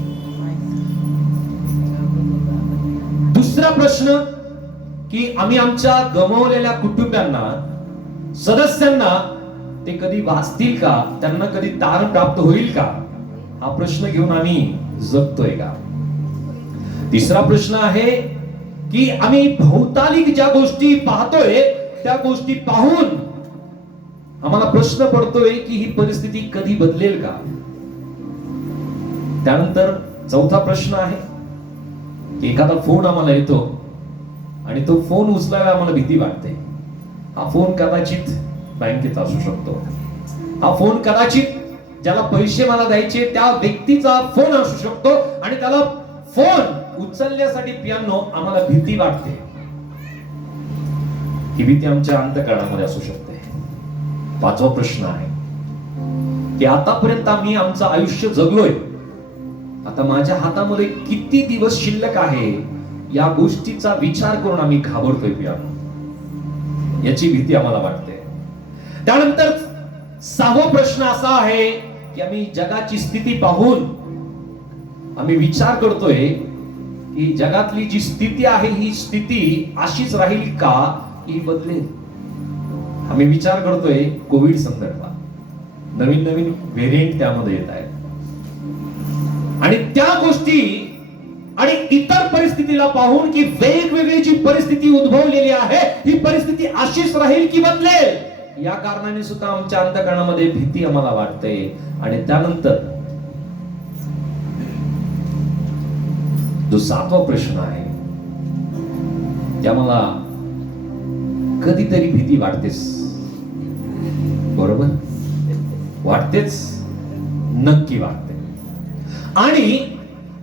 दुसरा प्रश्न की आम्ही आमच्या गमावलेल्या कुटुंबांना, सदस्यांना ते कधी वाचतील का? त्यांना कधी तारण प्राप्त होईल का? हा प्रश्न घेऊन आम्ही जगतोय का? तिसरा प्रश्न आहे की आम्ही भौतालिक ज्या गोष्टी पाहतोय त्या गोष्टी पाहून आम्हाला प्रश्न पडतोय की ही परिस्थिती कधी बदलेल का? त्यानंतर चौथा प्रश्न आहे की एखादा फोन आम्हाला येतो आणि तो फोन उचलायला आम्हाला भीती वाटते. हा फोन कदाचित बँकेत असू शकतो. हा फोन कदाचित ज्याला पैसे मला द्यायचे त्या व्यक्तीचा फोन असू शकतो आणि त्याला फोन उचलण्यासाठी प्रियांनो आम्हाला भीती वाटते. ही भीती आमच्या अंतःकरणामध्ये असू शकते. पाचवा प्रश्न आहे की आतापर्यंत आम्ही आमचं आयुष्य जगलोय, आता माझ्या हातामध्ये किती दिवस शिल्लक आहे या गोष्टीचा विचार करून आम्ही घाबरतोय प्रियांनो. याची भीती आम्हाला वाटते. त्यानंतर 6वा प्रश्न असा आहे की आम्ही जगाची स्थिती पाहून आम्ही विचार करतोय की जगातली जी स्थिती आहे ही स्थिती अशीच राहील का की बदलेल. आम्ही विचार करतोय कोविड संदर्भात नवीन नवीन व्हेरियंट त्यामध्ये येत आहेत आणि त्या गोष्टी आणि इतर परिस्थितीला पाहून की वेगवेगळी जी परिस्थिती उद्भवलेली आहे ही परिस्थिती अशीच राहील की बदलेल या कारणाने सुद्धा आमच्या अंतःकरणामध्ये भीती आम्हाला वाटते. आणि त्यानंतर जो 7वा प्रश्न आहे त्या मला कधीतरी भीती वाटतेच. बरोबर वाटतेच, नक्की वाटते. आणि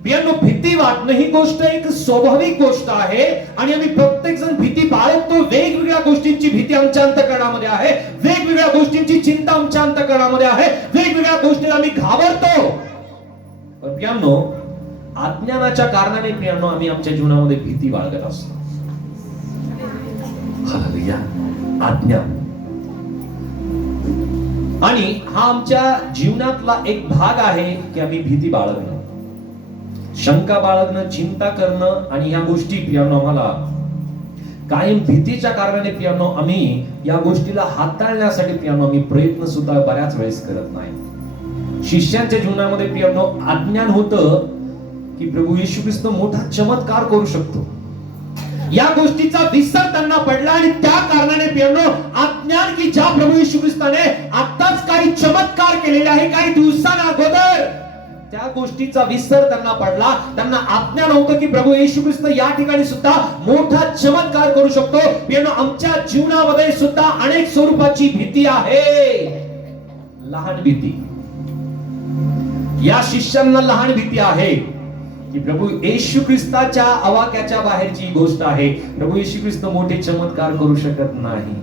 प्रियांनो, भीती वाटणं ही गोष्ट एक स्वाभाविक गोष्ट आहे आणि आम्ही प्रत्येक जण भीती बाळगतो. वेगवेगळ्या गोष्टींची भीती आमच्या अंतःकरणामध्ये आहे, वेगवेगळ्या गोष्टींची चिंता आमच्या अंतःकरणामध्ये आहे, वेगवेगळ्या गोष्टीला आम्ही घाबरतो. पण प्रियांनो, अज्ञानाच्या कारणाने प्रियांनो आम्ही आमच्या जीवनामध्ये भीती बाळगत असतो. हालेलुया, अज्ञान. आणि हा आमच्या जीवनातला एक भाग आहे की आम्ही भीती बाळगणं, शंका बाळगणं, चिंता करणं आणि या गोष्टी प्रियांनो आम्हाला कायम भीतीच्या कारणाने प्रियांनो आम्ही या गोष्टीला हाताळण्यासाठी प्रियांनो आम्ही प्रयत्न सुद्धा बऱ्याच वेळेस करत नाही. शिष्यांच्या जीवनामध्ये प्रियांनो अज्ञान होतं की प्रभू येशू ख्रिस्त मोठा चमत्कार करू शकतो. या गोष्टीचा विसर त्यांना पडला आणि त्या कारणाने प्रियांनो अज्ञान की ज्या प्रभू येशू ख्रिस्ताने आताच काही चमत्कार केलेले आहे काही दिवसांना अगोदर, त्या गोष्टीचा विसर त्यांना पडला. त्यांना अज्ञान होतं की प्रभू येशू ख्रिस्त या ठिकाणी सुद्धा मोठा चमत्कार करू शकतो. प्रियांनो, आमच्या जीवनामध्ये सुद्धा अनेक स्वरूपाची भीती आहे. लहान भीती, या शिष्यांना लहान भीती आहे की प्रभू येशू ख्रिस्ताच्या आवाक्याच्या बाहेरची गोष्ट आहे. प्रभू येशू ख्रिस्त मोठे चमत्कार करू शकत नाही.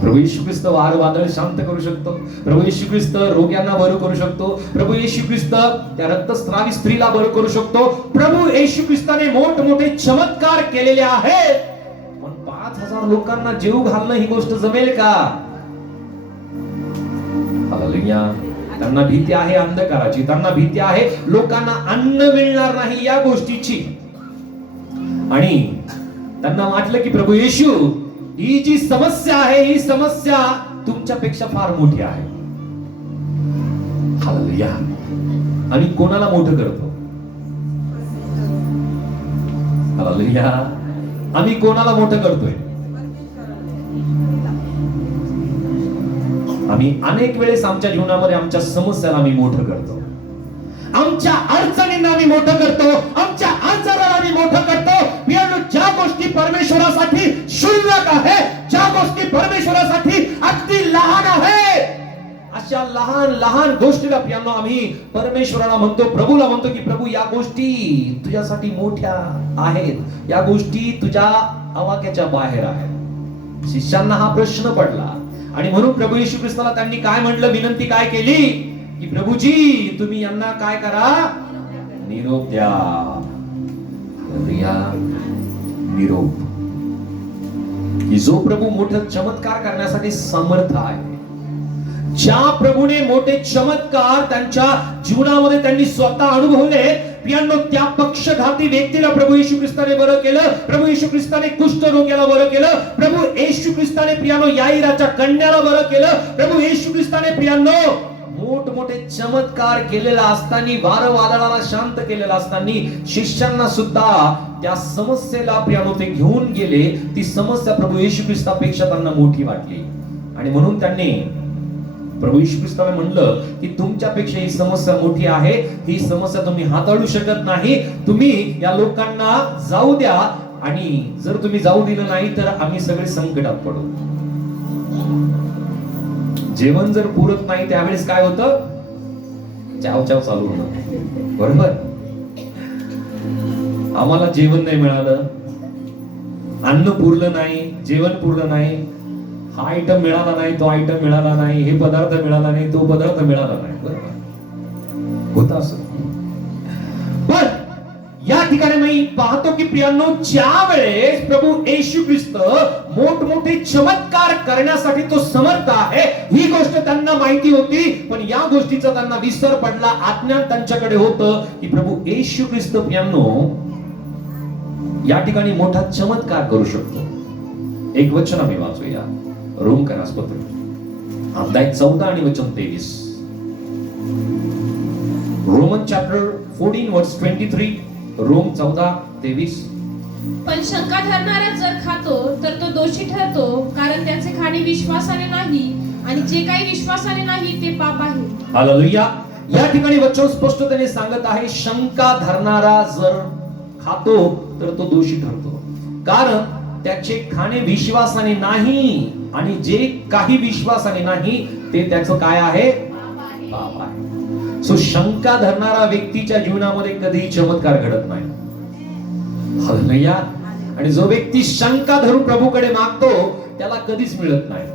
प्रभू येशू ख्रिस्त वार वादळ शांत करू शकतो. प्रभू येशू ख्रिस्त रोग्यांना बरं करू शकतो. प्रभू येशू ख्रिस्त त्या रक्तस्रावी स्त्रीला बरं करू शकतो. प्रभू येशू ख्रिस्ताने मोठमोठे चमत्कार केलेले आहेत. पण 5,000 लोकांना जेव घालणं ही गोष्ट जमेल का? हालेलुया. त्यांना भीती आहे अंधकाराची, त्यांना भीती आहे लोकांना अन्न मिळणार नाही या गोष्टीची. आणि त्यांना वाटलं की प्रभू येशू, ही जी समस्या आहे ही समस्या तुमच्यापेक्षा फार मोठी आहे. हालेलुया. आणि कोणाला मोठं करतो? हालेलुया. आम्ही कोणाला मोठं करतोय? आम्ही अनेक वेळेस आमच्या जीवनामध्ये आमच्या समस्याला आम्ही मोठं करतो, आमच्या अडचणींना आम्ही मोठं करतो, आमच्या आजाराला आम्ही मोठं करतो. ज्या गोष्टी परमेश्वरासाठी क्षुल्लक आहे, ज्या गोष्टी परमेश्वरासाठी अगदी लहान आहे, अशा लहान लहान गोष्टीला प्रियांनो आम्ही परमेश्वराला म्हणतो, प्रभूला म्हणतो की प्रभू या गोष्टी तुझ्यासाठी मोठ्या आहेत, या गोष्टी तुझ्या आवाक्याच्या बाहेर आहेत. शिष्यांना हा प्रश्न पडला आणि म्हणून प्रभू येशू ख्रिस्ताला त्यांनी काय म्हटलं, विनंती काय केली की प्रभूजी तुम्ही यांना काय करा, निरोप द्या. निरोप की जो प्रभू मोठे चमत्कार करण्यासाठी समर्थ आहे, ज्या प्रभूने मोठे चमत्कार त्यांच्या जीवनामध्ये त्यांनी स्वतः अनुभवले, प्रियांनो त्या पक्षघाती व्यक्तीला प्रभू येशू ख्रिस्ताने बरं केलं, प्रभू येशू ख्रिस्ताने कुष्ठरोग्याला बरं केलं, प्रभू येशू ख्रिस्ताने प्रियांनो याईराच्या कन्याला बरं केलं, प्रभू येशू ख्रिस्ताने प्रियांनो मोठमोठे चमत्कार केलेला असताना, वार वादळाला शांत केलेला असताना शिष्यांना सुद्धा त्या समस्येला प्रियांनो ते घेऊन गेले. ती समस्या प्रभू येशू ख्रिस्तापेक्षा त्यांना मोठी वाटली आणि म्हणून त्यांनी प्रभू येशू ख्रिस्ताने म्हणलं की तुमच्यापेक्षा ही समस्या मोठी आहे, ही समस्या तुम्ही हाताळू शकत नाही, तुम्ही या लोकांना जाऊ द्या आणि जर तुम्ही जाऊ दिलं नाही तर आम्ही सगळे संकटात पडू. जेवण जर पुरत नाही त्यावेळेस काय होतं, चाव चाव चालू होतं. बरोबर, आम्हाला जेवण नाही मिळालं, अन्न पुरलं नाही, जेवण पुरलं नाही, हा आयटम मिळाला नाही, तो आयटम मिळाला नाही, हे पदार्थ मिळाला नाही, तो पदार्थ मिळाला नाही. बरोबर होतं असं. पण या ठिकाणी मी पाहतो की प्रियांनो ज्या वेळेस प्रभू येशू ख्रिस्त मोठमोठे मोठे चमत्कार करण्यासाठी तो समर्थ आहे, ही गोष्ट त्यांना माहिती होती. पण या गोष्टीचा त्यांना विसर पडला. अज्ञान त्यांच्याकडे होतं की प्रभू येशू ख्रिस्त यांनो या ठिकाणी मोठा चमत्कार करू शकतो. एक वचन आम्ही वाचूया, रोमकरास पत्र अध्याय 14 आणि वचन 23. रोमन चॅप्टर 14 वर्स 23. रोम 14:23. पण शंका धरणारा जर खातो तर तो दोषी ठरतो, कारण त्याचे खाणे विश्वासाने नाही, आणि जे काही विश्वासाने नाही ते पाप आहे. हालेलुया. या ठिकाणी वचन स्पष्टपणे सांगत आहे, शंका धरणारा जर खातो तर तो दोषी ठरतो, कारण त्याचे खाणे विश्वासाने नाही, आणि जे काही विश्वासाने नाही ते त्याचं काय आहे? पाप आहे. सो शंका धरणारा व्यक्तीच्या जीवनामध्ये कधीही चमत्कार घडत नाही. हालेलुया. आणि जो व्यक्ती शंका धरून प्रभूकडे मागतो त्याला कधीच मिळत नाही.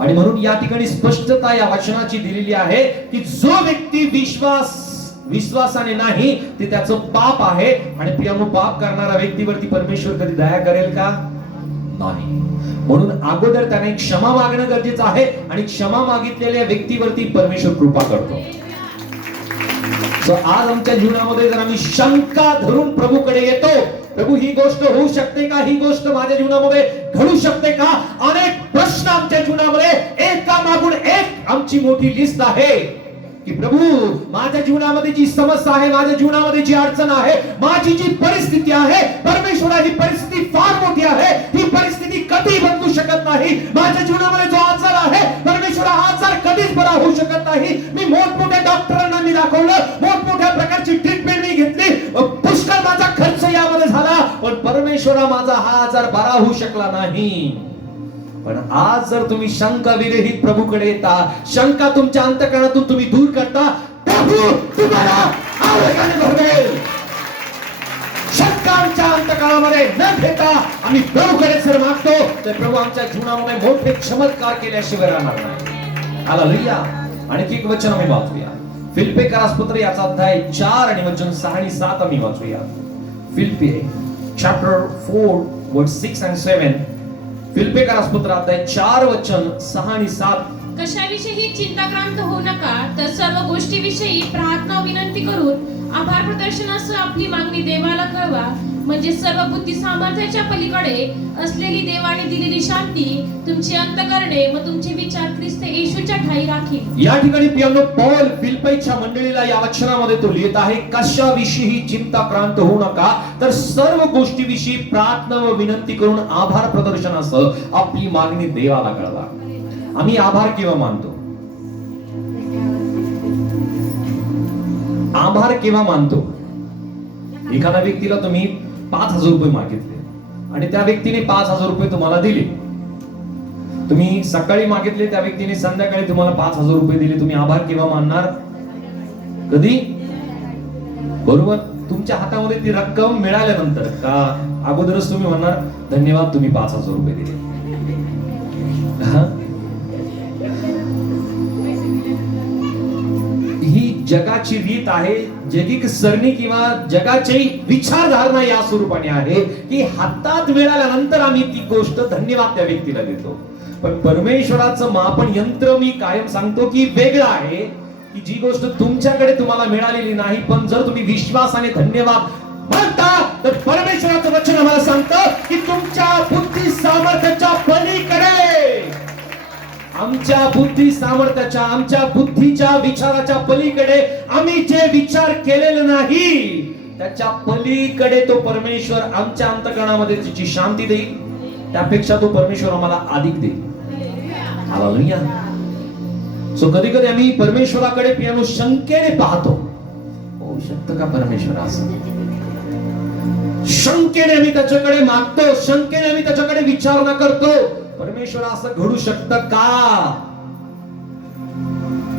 आणि म्हणून या ठिकाणी स्पष्टता या वचनाची दिलेली आहे की जो व्यक्ती विश्वासाने नाही ते त्याचं पाप आहे. आणि प्रियानो, पाप करणाऱ्या व्यक्तीवरती परमेश्वर कधी दया करेल का? नाही. म्हणून अगोदर त्याने क्षमा मागणं गरजेचं आहे, आणि क्षमा मागितलेल्या व्यक्तीवरती परमेश्वर कृपा करतो. आज आमच्या जीवनामध्ये जर आम्ही शंका धरून प्रभूकडे येतो, प्रभू ही गोष्ट होऊ शकते का, ही गोष्ट माझ्या जीवनामध्ये घडू शकते का, अनेक प्रश्न आमच्या जीवनामध्ये एका मागून एक आमची मोठी लिस्ट आहे की प्रभू माझ्या जीवनामध्ये जी समस्या आहे, माझ्या जीवनामध्ये जी अडचण आहे, माझी जी परिस्थिती आहे, परमेश्वरा ही परिस्थिती फार मोठी आहे, ही परिस्थिती कधी बदलू शकत नाही. माझ्या जीवनामध्ये जो आजार आहे, परमेश्वरा हा आजार कधीच बरा होऊ शकत नाही. मी मोठमोठ्या डॉक्टरांना मी दाखवलं, मोठमोठ्या प्रकारची ट्रीटमेंट मी घेतली, पुष्कळ माझा खर्च यामध्ये झाला, पण परमेश्वरा माझा हा आजार बरा होऊ शकला नाही. पण आज जर तुम्ही शंका विरहित प्रभूकडे येता, शंका तुमच्या अंतःकरणातून तुम्ही दूर करता, प्रभू तुम्हाला आरोग्याने भरवेल. शंका आमच्या अंतःकरणामध्ये न घेता आम्ही प्रभूकडे जर मागतो तर प्रभू आमच्या जीवनामध्ये मोठे चमत्कार केल्याशिवाय राहणार नाही. हालेलुया. आणखी एक वचन आम्ही वाचूया, फिलिप्पीकरास पत्र याचा अध्याय 4 आणि वचन 6 आणि 7 आम्ही वाचूया. फिलिप्पी चॅप्टर 4 वर्स 6 and 7. फिलिप्पीकरास पत्र अध्याय 4 वचन 6 आणि 7. कशाविषयी चिंताक्रांत होऊ नका, तर सर्व गोष्टीविषयी प्रार्थना विनंती करून आभार प्रदर्शनासह आपली मागणी देवाला कळवा, म्हणजे सर्व बुद्धी सामर्थ्याच्या पलीकडे असलेली देवाने दिलेली शांती तुमची अंतःकरणे व तुमचे विचार ख्रिस्त येशूच्या ठायी राखील. या ठिकाणी प्रियानो, पौल फिलिप्पीच्या मंडळीला या वचनामध्ये तो लिहित आहे, कशाविषयी चिंताक्रांत होऊ नका, तर सर्व गोष्टीविषयी प्रार्थना व विनंती करून आभार प्रदर्शनासह आपली मागणी देवाला कळवा. आम्ही आभार केव्हा मानतो? आभार केव्हा मानतो? एखाद्या व्यक्तीला तुम्ही 5,000 रुपये मागितले आणि त्या व्यक्तीने 5,000 रुपये तुम्हाला दिले. तुम्ही सकाळी मागितले, त्या व्यक्तीने संध्याकाळी तुम्हाला 5,000 रुपये दिले. तुम्ही आभार केव्हा मानणार? कधी? बरोबर, तुमच्या हातामध्ये ती रक्कम मिळाल्यानंतर का अगोदरच तुम्ही म्हणणार धन्यवाद, तुम्ही 5,000 रुपये दिले. ही जगाची रीत आहे, जगिक सरणी किंवा जगाची विचारधारणा या स्वरूपाने आहे की हातात मिळाल्यानंतर आम्ही ती गोष्ट धन्यवाद त्या व्यक्तीला देतो. पण परमेश्वराचं मापन यंत्र मी कायम सांगतो की वेगळं आहे, की जी गोष्ट तुमच्याकडे तुम्हाला मिळालेली नाही, पण जर तुम्ही विश्वासाने धन्यवाद म्हणता तर परमेश्वराचं वचन आम्हाला सांगतं की तुमच्या बुद्धी सामर्थ्याच्या पलीकडे, आमच्या बुद्धी सामर्थ्याच्या, आमच्या बुद्धीच्या विचाराच्या पलीकडे आम्ही जे विचार केलेले नाही त्याच्या पलीकडे तो परमेश्वर आमच्या अंतःकरणामध्ये त्याची शांती देईल. त्यापेक्षा तो परमेश्वर आम्हाला अधिक देईल. हालेलुया. सो कधी कधी आम्ही परमेश्वराकडे पियानो शंकेने पाहतो, होऊ शकतं का परमेश्वर असं? शंकेने आम्ही त्याच्याकडे मागतो, शंकेने आम्ही त्याच्याकडे विचारणा करतो, परमेश्वर असं घडू शकतं का?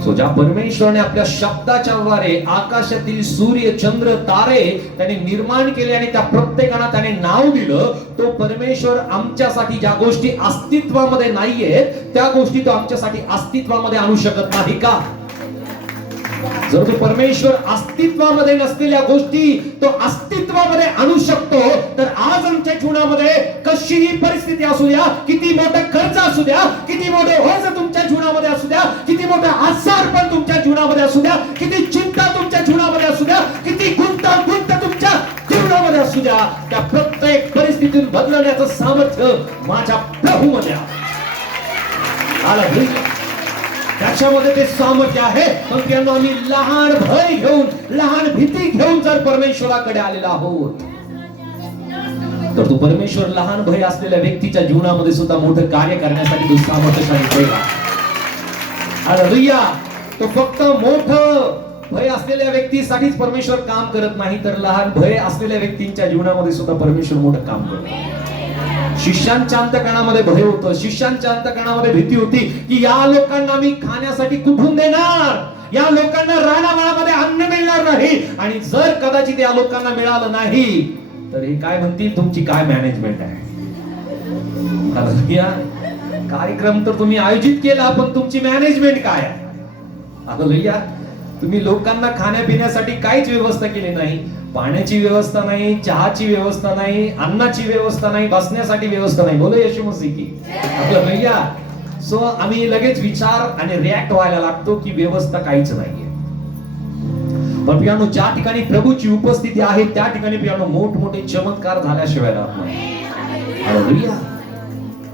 सो ज्या परमेश्वराने आपल्या शब्दाच्या द्वारे आकाशातील सूर्य, चंद्र, तारे त्याने निर्माण केले आणि त्या प्रत्येकाला त्याने नाव दिलं, तो परमेश्वर आमच्यासाठी ज्या गोष्टी अस्तित्वामध्ये नाहीयेत त्या गोष्टी तो आमच्यासाठी अस्तित्वामध्ये आणू शकत नाही का? जर तो परमेश्वर अस्तित्वामध्ये नसलेल्या गोष्टी तो अस्तित्वामध्ये आणू शकतो, तर आज आमच्या जीवनामध्ये कशीही परिस्थिती असू द्या, किती मोठा खर्च असू द्या, किती मोठे ओझ तुमच्या जीवनामध्ये असू द्या, किती मोठा आजारपण तुमच्या जीवनामध्ये असू द्या, किती चिंता तुमच्या जीवनामध्ये असू द्या, किती गुंतागुंत तुमच्या जीवनामध्ये असू द्या, त्या प्रत्येक परिस्थितीतून बदलण्याचं सामर्थ्य माझ्या प्रभूमध्ये आहे. हालेलुया. त्याच्यामध्ये ते सामर्थ्य आहे. पण त्यांना आम्ही लहान भय घेऊन, लहान भीती घेऊन जर परमेश्वराकडे आलेला आहोत, तर तो परमेश्वर लहान भय असलेल्या व्यक्तीच्या जीवनामध्ये सुद्धा मोठं कार्य करण्यासाठी तो सामर्थ्यशाली होईल. हालेलुया. तो फक्त मोठं भय असलेल्या व्यक्तीसाठीच परमेश्वर काम करत नाही, तर लहान भय असलेल्या व्यक्तींच्या जीवनामध्ये सुद्धा परमेश्वर मोठं काम करतो. शिष्यांच्या अंतकरणामध्ये भय होतं, शिष्यांच्या अंतकरणामध्ये भीती होती की या लोकांना मी खाण्यासाठी कुठून देणार, या लोकांना रानामाळामध्ये अन्न मिळणार नाही, आणि जर कदाचित या लोकांना मिळालं नाही तर हे काय म्हणतील, तुमची काय मॅनेजमेंट आहे. हालेलुया. कार्यक्रम तर तुम्ही आयोजित केला, पण तुमची मॅनेजमेंट काय आहे. हालेलुया. तुम्ही लोकांना खाण्यापिण्यासाठी काहीच व्यवस्था केली नाही, पाण्याची व्यवस्था नाही, चहाची व्यवस्था नाही, अन्नाची व्यवस्था नाही, बसण्यासाठी व्यवस्था नाही. बोलो येशू मसीह की. हालेलुया. सो आम्ही लगेच विचार आणि रिॲक्ट व्हायला लागतो की व्यवस्था काहीच नाहीये. पण पियानो, ज्या ठिकाणी प्रभूची उपस्थिती आहे त्या ठिकाणी पियानो मोठमोठे चमत्कार झाल्याशिवाय राहत नाही. हालेलुया.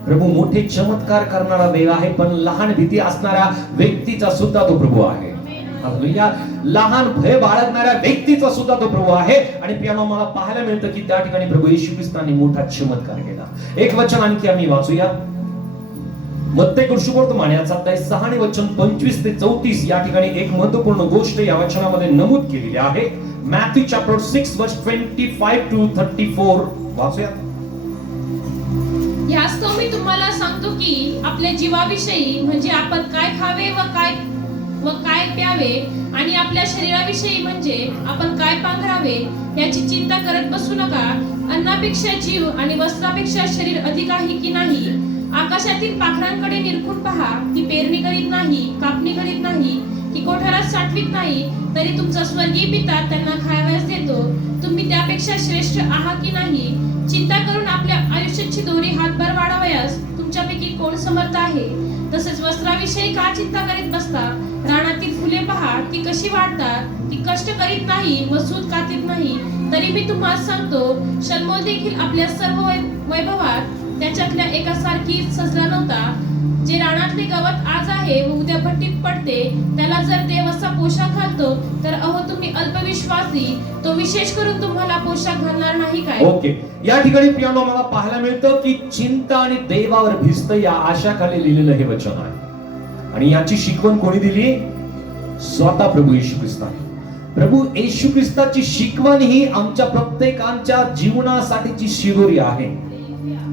प्रभू मोठे चमत्कार करणारा देव आहे, पण लहान भीती असणाऱ्या व्यक्तीचा सुद्धा तो प्रभू आहे. हालेलुया. लहान भय बाळगणाऱ्या व्यक्तीचा सुद्धा तो प्रभू आहे. आणि पियानो मला पाहायला मिळतं की त्या ठिकाणी प्रभू येशू ख्रिस्ताने मोठा चमत्कार केला. एक वचन आणखी आम्ही वाचूया. मत्ते कृष्णवर्तमान याचा 6 आणि वचन 25 ते 34 या ठिकाणी एक महत्त्वपूर्ण गोष्ट या वचनामध्ये नमूद केलेली आहे. मॅथ्यू चॅप्टर 6 वर्स 25 टू 34 वाचूया. ह्याच तो मी तुम्हाला सांगतो की आपल्या जीवाविषयी म्हणजे आपण काय खावे व काय प्यावे, आणि आपल्या शरीराविषयी म्हणजे आपण काय पांघरावे याची चिंता करत बसू नका. अन्नापेक्षा जीव आणि वस्त्रापेक्षा शरीर अधिक आहे की नाही. आकाशातील पाखरांकडे निरखून पहा, ती पेरणी करीत नाही, कापणी करीत नाही, की कोठारात साठवीत नाही, तरी तुमचा स्वर्गीय पिता त्यांना खायावयास देतो. तुम्ही त्यापेक्षा श्रेष्ठ आहात की नाही. चिंता करून आपल्या आयुष्याची दोरी हातभार वाढवायस तुमच्यापैकी कोण समर्थ आहे. तसेच वस्त्राविषयी का चिंता करीत बसता. रानातील फुले पहा, ती कशी वाढतात, ती कष्ट करीत नाही व सूत कातीत नाही. तरी मी तुम्हाला सांगतो, शल्मोन देखील आपल्या सर्व वैभवात त्याच्यातल्या एकासारखी सजला नव्हता. जे रानातले गवत आज आहे व उद्या भट्टीत पडते, त्याला जर देव असा पोशाख घालतो, तर अहो तुम्ही अल्पविश्वासी, तो विशेष करून तुम्हाला पोशाख घालणार नाही काय. ओके. या ठिकाणी पियानो मला पाहायला मिळतं की चिंता आणि देवावर भिस्त या आशाखाली लिहिलेलं हे वचन आहे. आणि याची शिकवण कोणी दिली? स्वतः प्रभू येशू ख्रिस्ताने. प्रभू येशू ख्रिस्ताची शिकवण ही आमच्या प्रत्येकाच्या जीवनासाठीची शिदोरी आहे.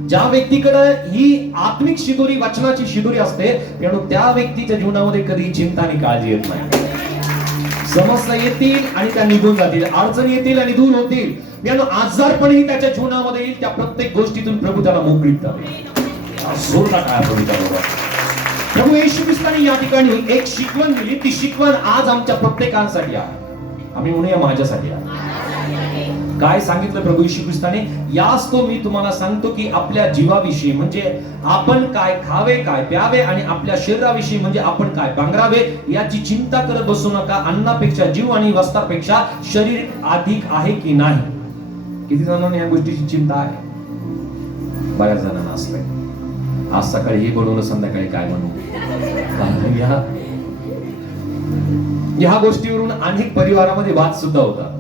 ज्या व्यक्तीकडे ही आत्मिक शिदोरी, वचनाची शिदोरी असते, त्या व्यक्तीच्या जीवनामध्ये कधी चिंता आणि काळजी येत नाही. समस्या येतील आणि त्या निघून जातील, अडचणी येतील आणि दूर होतील, आजारपणही त्याच्या जीवनामध्ये येईल. त्या प्रत्येक गोष्टीतून प्रभू त्याला मोकळीक करेल. प्रभू येशू ख्रिस्ताने या ठिकाणी एक शिकवण दिली. ती शिकवण आज आमच्या प्रत्येकांसाठी आहे. आम्ही म्हणूया माझ्यासाठी आहे. काय सांगितलं प्रभू येशू ख्रिस्ताने? याच तो मी तुम्हाला सांगतो की आपल्या जीवाविषयी म्हणजे आपण काय खावे, काय प्यावे, आणि आपल्या शरीराविषयी म्हणजे आपण काय पांघरावे याची चिंता करत बसू नका. अन्नापेक्षा जीव आणि वस्त्रापेक्षा शरीर अधिक आहे की नाही. किती जणांना या गोष्टीची चिंता आहे? बऱ्याच जणांना असते. आज सकाळी हे बनवलं, संध्याकाळी काय बनवू. ह्या गोष्टीवरून अनेक परिवारामध्ये वाद सुद्धा होता.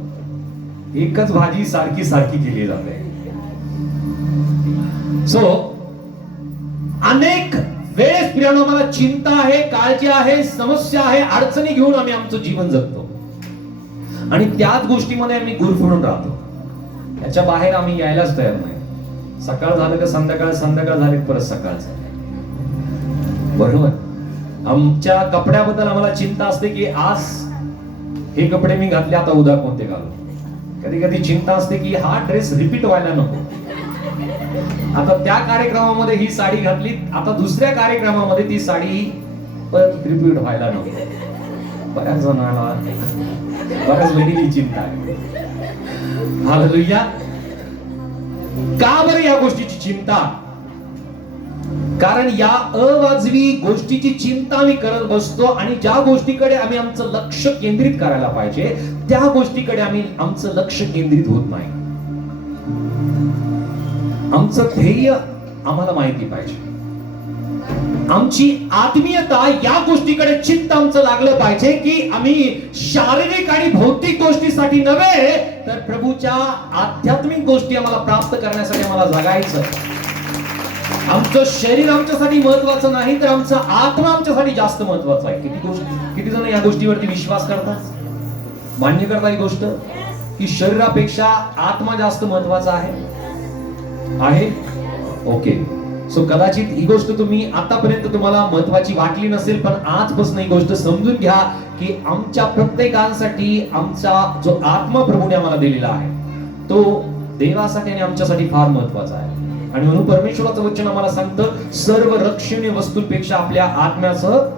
एकच भाजी सारखी सारखी केली जाते. सो अनेक वेळेस प्रियानो मला चिंता आहे, काळजी आहे, समस्या आहे, अडचणी घेऊन आम्ही आमचं जीवन जगतो आणि त्याच गोष्टीमध्ये आम्ही गुरफळून राहतो. याच्या बाहेर आम्ही यायलाच तयार नाही. सकाळ झालं का संध्याकाळ, संध्याकाळ झाली परत सकाळचं. बरोबर. आमच्या कपड्याबद्दल आम्हाला चिंता असते की आज हे कपडे मी घातले, आता उद्या कोणते घालू. कधी कधी चिंता असते की हा ड्रेस रिपीट व्हायला नको. आता त्या कार्यक्रमामध्ये ही साडी घातली, आता दुसऱ्या कार्यक्रमामध्ये ती साडी परत रिपीट व्हायला नको. बऱ्याच जणांना बऱ्याच वेळी चिंता आहे. हालेलुया. का बरं या गोष्टीची चिंता? कारण या अवाजवी गोष्टीची चिंता आम्ही करत बसतो आणि ज्या गोष्टीकडे आम्ही आमचं लक्ष केंद्रित करायला पाहिजे त्या गोष्टीकडे आम्ही आमचं लक्ष केंद्रित होत नाही. आमचं ध्येय आम्हाला माहिती पाहिजे. आमची आत्मीयता या गोष्टीकडे चित्त आमचं लागलं पाहिजे की आम्ही शारीरिक आणि भौतिक गोष्टीसाठी नव्हे तर प्रभूच्या आध्यात्मिक गोष्टी आम्हाला प्राप्त करण्यासाठी आम्हाला जगायचं. आमचं शरीर आमच्यासाठी महत्वाचं नाही तर आमचा आत्मा आमच्यासाठी जास्त महत्वाचा आहे. किती जण या गोष्टीवरती विश्वास करतात, मान्य करता ही गोष्ट की शरीरापेक्षा आत्मा जास्त महत्वाचा आहे? ओके. सो कदाचित ही गोष्ट तुम्ही आतापर्यंत तुम्हाला महत्वाची वाटली नसेल पण आजपासून ही गोष्ट समजून घ्या की आमच्या प्रत्येकांसाठी आमचा जो आत्मा प्रभूने आम्हाला दिलेला आहे तो देवासाठी आणि आमच्यासाठी फार महत्वाचा आहे. आणि म्हणून परमेश्वराचं वचन आम्हाला सांगतं सर्व रक्षणीय वस्तूंपेक्षा आपल्या आत्म्याचं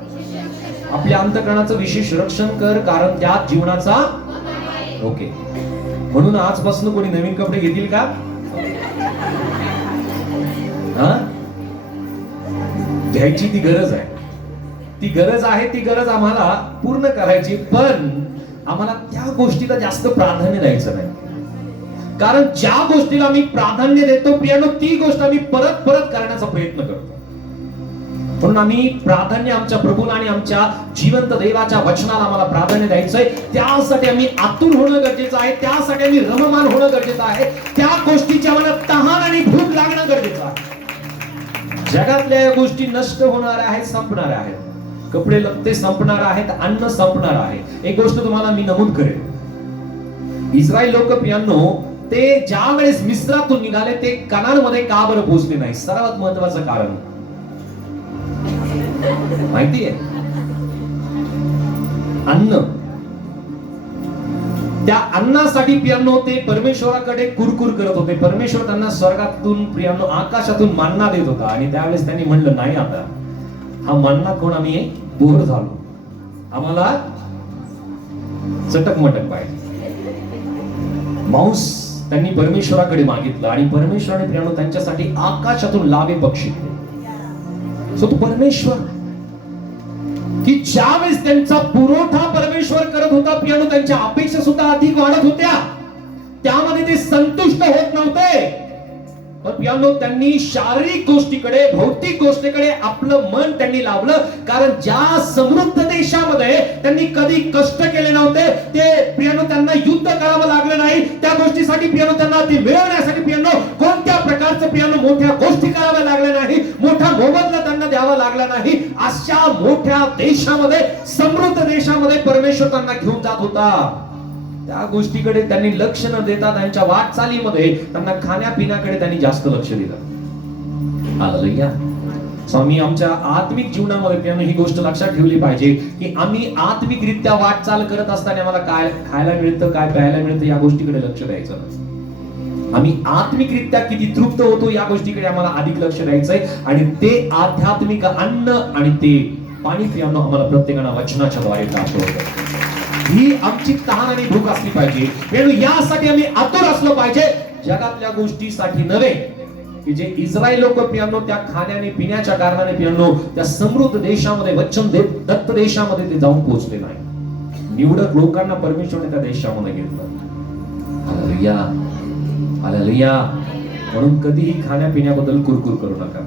आपल्या अंतःकरणाचं विशेष रक्षण कर कारण त्यात जीवनाचा. ओके. म्हणून आजपासून कोणी नवीन कपडे घेतील का? घ्यायची ती गरज आहे. ती गरज आम्हाला पूर्ण करायची पण आम्हाला त्या गोष्टीला जास्त प्राधान्य द्यायचं नाही. कारण ज्या गोष्टीला आम्ही प्राधान्य देतो प्रियानो ती गोष्ट आम्ही परत करण्याचा प्रयत्न करतो. म्हणून आम्ही प्राधान्य आमच्या प्रभूला आणि आमच्या जिवंत देवाच्या वचनाला आम्हाला प्राधान्य द्यायचंय. त्यासाठी आम्ही आतुर होणं गरजेचं आहे. त्यासाठी आम्ही रममान होणं गरजेचं आहे. त्या गोष्टीची आम्हाला तहान आणि भूक लागणं गरजेचं आहे. जगातल्या गोष्टी नष्ट होणाऱ्या आहेत, संपणाऱ्या आहेत. कपडे लत्ते संपणार आहेत, अन्न संपणार आहे. एक गोष्ट तुम्हाला मी नमूद करेन. इस्रायल लोक प्रियांनो ते ज्या वेळेस मिस्रातून निघाले ते कनानमध्ये का बरं पोहोचले नाही? सर्वात महत्वाचं कारण माहिती आहे? अन्न. त्या अन्नासाठी प्रियांनो ते परमेश्वराकडे कुरकुर करत होते. परमेश्वर त्यांना स्वर्गातून प्रियांनो आकाशातून मन्ना देत होता आणि त्यावेळेस त्यांनी म्हणलं नाही आता हा मन्ना कोण आम्ही बोर झालो, आम्हाला चटक मटक पाहिजे. मांस त्यांनी परमेश्वराकडे मागितलं आणि परमेश्वराने प्रियांनो त्यांच्यासाठी आकाशातून लावे पक्षी दिले. सो तो परमेश्वर की ज्यावेळेस त्यांचा पुरवठा परमेश्वर करत होता प्रियांनो त्यांच्या अपेक्षा सुद्धा अधिक वाढत होत्या. त्यामध्ये ते संतुष्ट होत नव्हते. पण प्रियांनो त्यांनी शारीरिक गोष्टीकडे भौतिक गोष्टीकडे आपलं मन त्यांनी लावलं. कारण ज्या समृद्ध देशामध्ये त्यांनी कधी कष्ट केले नव्हते ते प्रियांनो त्यांना युद्ध करावं लागलं नाही. त्या गोष्टीसाठी प्रियांनो त्यांना ते मिळवण्यासाठी प्रियांनो कोणत्या प्रकारचं प्रियांनो मोठ्या गोष्टी कराव्या लागल्या नाही, मोठा मोबदला त्यांना द्यावा लागला नाही. अशा मोठ्या देशामध्ये समृद्ध देशामध्ये परमेश्वर त्यांना घेऊन जात होता. त्या गोष्टीकडे त्यांनी लक्ष न देता त्यांच्या वाटचालीमध्ये त्यांना खाण्यापिण्याकडे त्यांनी जास्त लक्ष दिलं. हालेलुया. स्वामी आमच्या आत्मिक जीवनामध्ये ही गोष्ट लक्षात ठेवली पाहिजे की आम्ही आत्मिकरित्या वाटचाल करत असताना आम्हाला काय खायला मिळतं काय प्यायला मिळतं या गोष्टीकडे लक्ष द्यायचं नाही. आम्ही आत्मिकरित्या किती तृप्त होतो या गोष्टीकडे आम्हाला अधिक लक्ष द्यायचंय आणि ते आध्यात्मिक अन्न आणि ते पाणी प्रियांनो आम्हाला प्रत्येकाला वचनाच्या द्वारे प्राप्त होतं. ही आमची तहान आणि भूक असली पाहिजे. यासाठी आम्ही आतुर असलो पाहिजे, जगातल्या गोष्टीसाठी नव्हे. की जे इस्रायल लोक प्रियांनो त्या खाण्याने पिण्याच्या कारणाने प्रियांनो त्या समृद्ध देशामध्ये वचन दत्त देशामध्ये ते जाऊन पोहोचले नाही. निवडक लोकांना परमेश्वरने त्या देशामध्ये घेतलं. Hallelujah, hallelujah. म्हणून कधीही खाण्यापिण्याबद्दल कुरकुर करू नका.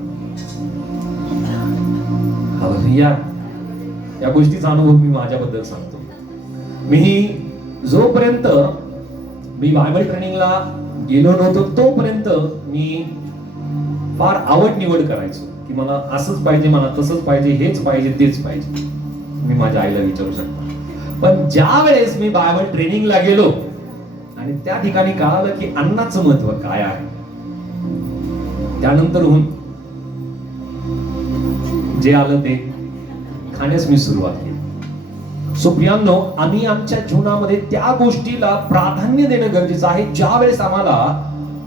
हालेलुया. या गोष्टीचा अनुभव मी माझ्याबद्दल सांगतो. जोपर्यंत मी बायबल ट्रेनिंगला गेलो नव्हतो तोपर्यंत मी फार आवड निवड करायचो की मला असंच पाहिजे, मला तसंच पाहिजे, हेच पाहिजे, तेच पाहिजे. मी माझ्या आईला विचारू शकतो. पण ज्या वेळेस मी बायबल ट्रेनिंगला गेलो आणि त्या ठिकाणी कळालं की अन्नाचं महत्व काय आहे, त्यानंतरहून जे आलं ते खाण्यास मी सुरुवात केली. सो प्रियांनो आम्ही आमच्या जीवनामध्ये त्या गोष्टीला प्राधान्य देणं गरजेचं आहे ज्या वेळेस आम्हाला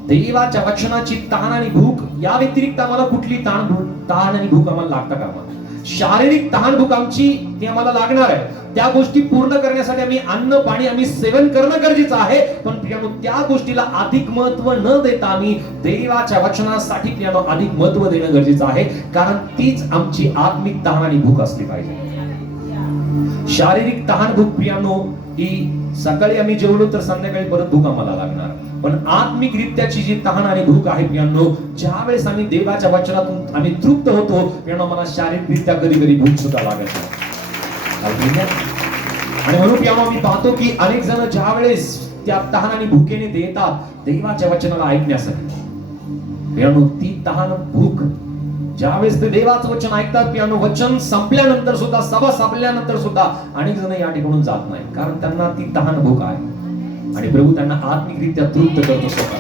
देवाच्या वचनाची तहान आणि भूक या व्यतिरिक्त आम्हाला कुठली तहान आणि भूक आम्हाला लागता कामा. शारीरिक तहानभूक आमची ती आम्हाला लागणार आहे. त्या गोष्टी पूर्ण करण्यासाठी आम्ही अन्न पाणी आम्ही सेवन करणं गरजेचं आहे. पण प्रियानो, त्या गोष्टीला अधिक महत्व न देता आम्ही देवाच्या वचनासाठी प्रियानो अधिक महत्व देणं गरजेचं आहे. कारण तीच आमची आत्मिक तहान आणि भूक असली पाहिजे. शारीरिक तहानभूक प्रियानो ही सकाळी आम्ही जेवलो तर संध्याकाळी परत भूक आम्हाला लागणार. पण आत्मिक रित्याची जी तहान आणि भूक आहे प्रियानो, ज्या वेळेस आम्ही देवाच्या वचनातून आम्ही तृप्त होतो प्रियानो, मला शारीरिक रित्या कधी कधी भूक सुद्धा लागत नाही. आणि म्हणून प्रियानो, आम्ही पाहतो की अनेक जण ज्या वेळेस त्या तहान आणि भुकेने देतात देवाच्या वचनाला ऐकण्यासाठी प्रियानो, ती तहान भूक ज्यावेळेस ते देवाचं वचन ऐकतात प्रियानो, वचन संपल्यानंतर सुद्धा, सभा संपल्यानंतर सुद्धा अनेक जण या ठिकाणून जात नाही. कारण त्यांना ती तहान भूक आहे आणि प्रभू त्यांना आत्मिकरित्या तृप्त करतो स्वतः.